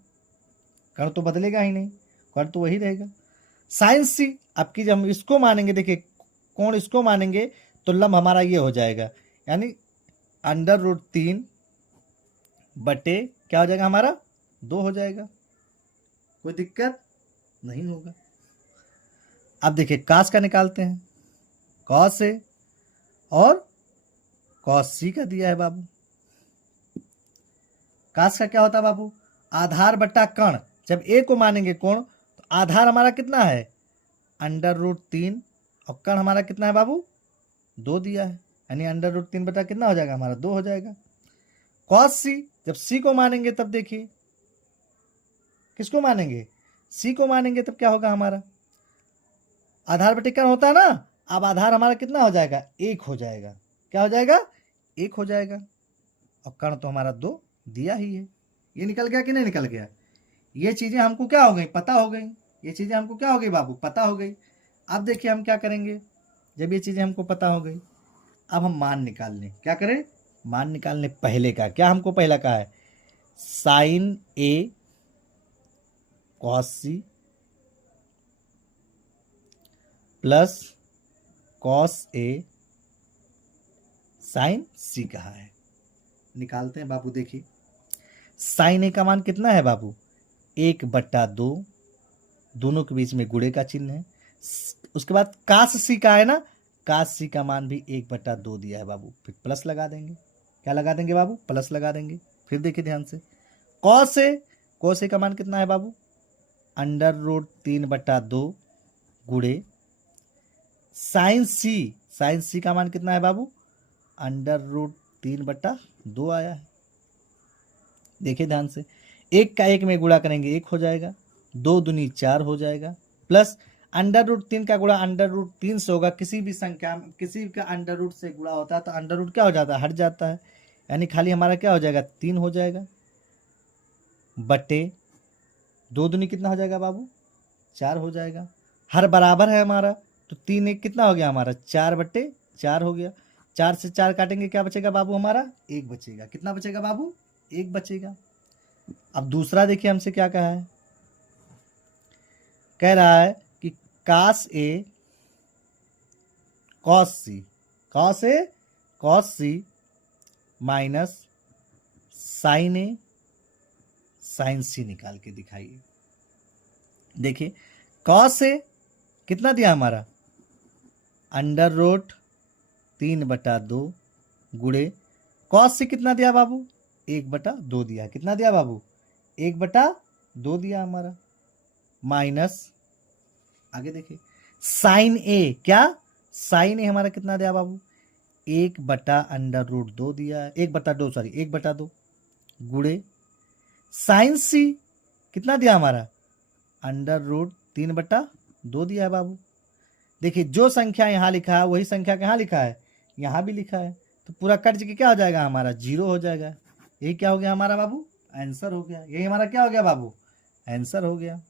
कर्ण तो बदलेगा ही नहीं, कर्ण तो वही रहेगा। साइन C आपकी जब हम इसको मानेंगे, देखिए कोण इसको मानेंगे तो लंब हमारा ये हो जाएगा, यानी √3 बटे क्या हो जाएगा हमारा 2 हो जाएगा, कोई दिक्कत नहीं होगा। अब देखिए cos का निकालते हैं, cos A और cos C का दिया है बाबू। cos का क्या होता है बाबू आधार बटा कर्ण, जब A को मानेंगे कोण तो आधार हमारा कितना है √3 और कर्ण हमारा कितना है बाबू 2 दिया है, यानी √3 बटा कितना हो जाएगा हमारा 2 हो जाएगा। cos C जब C को मानेंगे तब देखिए किसको मानेंगे C को मानेंगे तब क्या होगा हमारा आधार बटे कर्ण होता है ना, अब आधार हमारा कितना हो जाएगा 1 हो जाएगा। क्या हो जाएगा 1 हो जाएगा, और कर्ण तो हमारा 2 दिया ही है। ये निकल गया कि नहीं निकल गया, ये चीजें हमको क्या हो गई पता हो गई, ये चीजें हमको क्या हो गई बाबू पता हो गई। अब देखिए हम क्या करेंगे, जब ये चीजें हमको पता हो गई अब हम मान निकाल लें। क्या करें मान निकालने पहले का, क्या हमको पहला कहा है sine A cos C plus cos A sin C कहा है। निकालते हैं बाबू, देखिए साइन A का मान कितना है बाबू 1/2, दोनों के बीच में गुणे का चिन्ह है। उसके बाद cos C का है ना, cos C का मान भी 1/2 दिया है बाबू, फिर प्लस लगा देंगे। क्या लगा देंगे बाबू प्लस लगा देंगे। फिर देखिए ध्यान से cos A का मान कितना है बाबू √3/2 गुणे साइन C का मान कितना है बाबू √3/2 आया है। देखिए ध्यान से, 1 का 1 में गुणा करेंगे 1 हो जाएगा, 2 दूनी 4 हो जाएगा, प्लस √3 का गुणा √3 से होगा। किसी भी संख्या में किसी का √ से गुणा होता है तो √ क्या हो जाता है हट जाता है, यानी खाली हमारा क्या हो जाएगा 3 हो जाएगा, बटे 2 दूनी कितना हो जाएगा बाबू 4 हो जाएगा। हर बराबर है हमारा तो 3 1 कितना हो गया हमारा 4/4 हो गया। 4 से 4 काटेंगे क्या बचेगा बाबू हमारा 1 बचेगा। कितना बचेगा बाबू 1 बचेगा। अब दूसरा देखिए हमसे क्या कहा है, कह रहा है कि cos A cos C minus sine A sin C निकाल के दिखाइए। देखिए cos A कितना दिया हमारा √3/2 गुणे cos C कितना दिया बाबू 1/2 दिया। कितना दिया बाबू 1/2 दिया हमारा, माइनस आगे देखिए साइन A, क्या साइन A हमारा कितना दिया बाबू 1/√2 दिया है, 1/2 गुणे साइन C कितना दिया हमारा √3/2 दिया है बाबू। देखिए जो संख्या यहाँ लिखा है वही संख्या कहाँ लिखा है यहाँ भी लिखा है, तो पूरा कट के क्या हो जाएगा हमारा 0 हो जाएगा। यही क्या हो गया हमारा बाबू आंसर हो गया। यही हमारा क्या हो गया बाबू आंसर हो गया।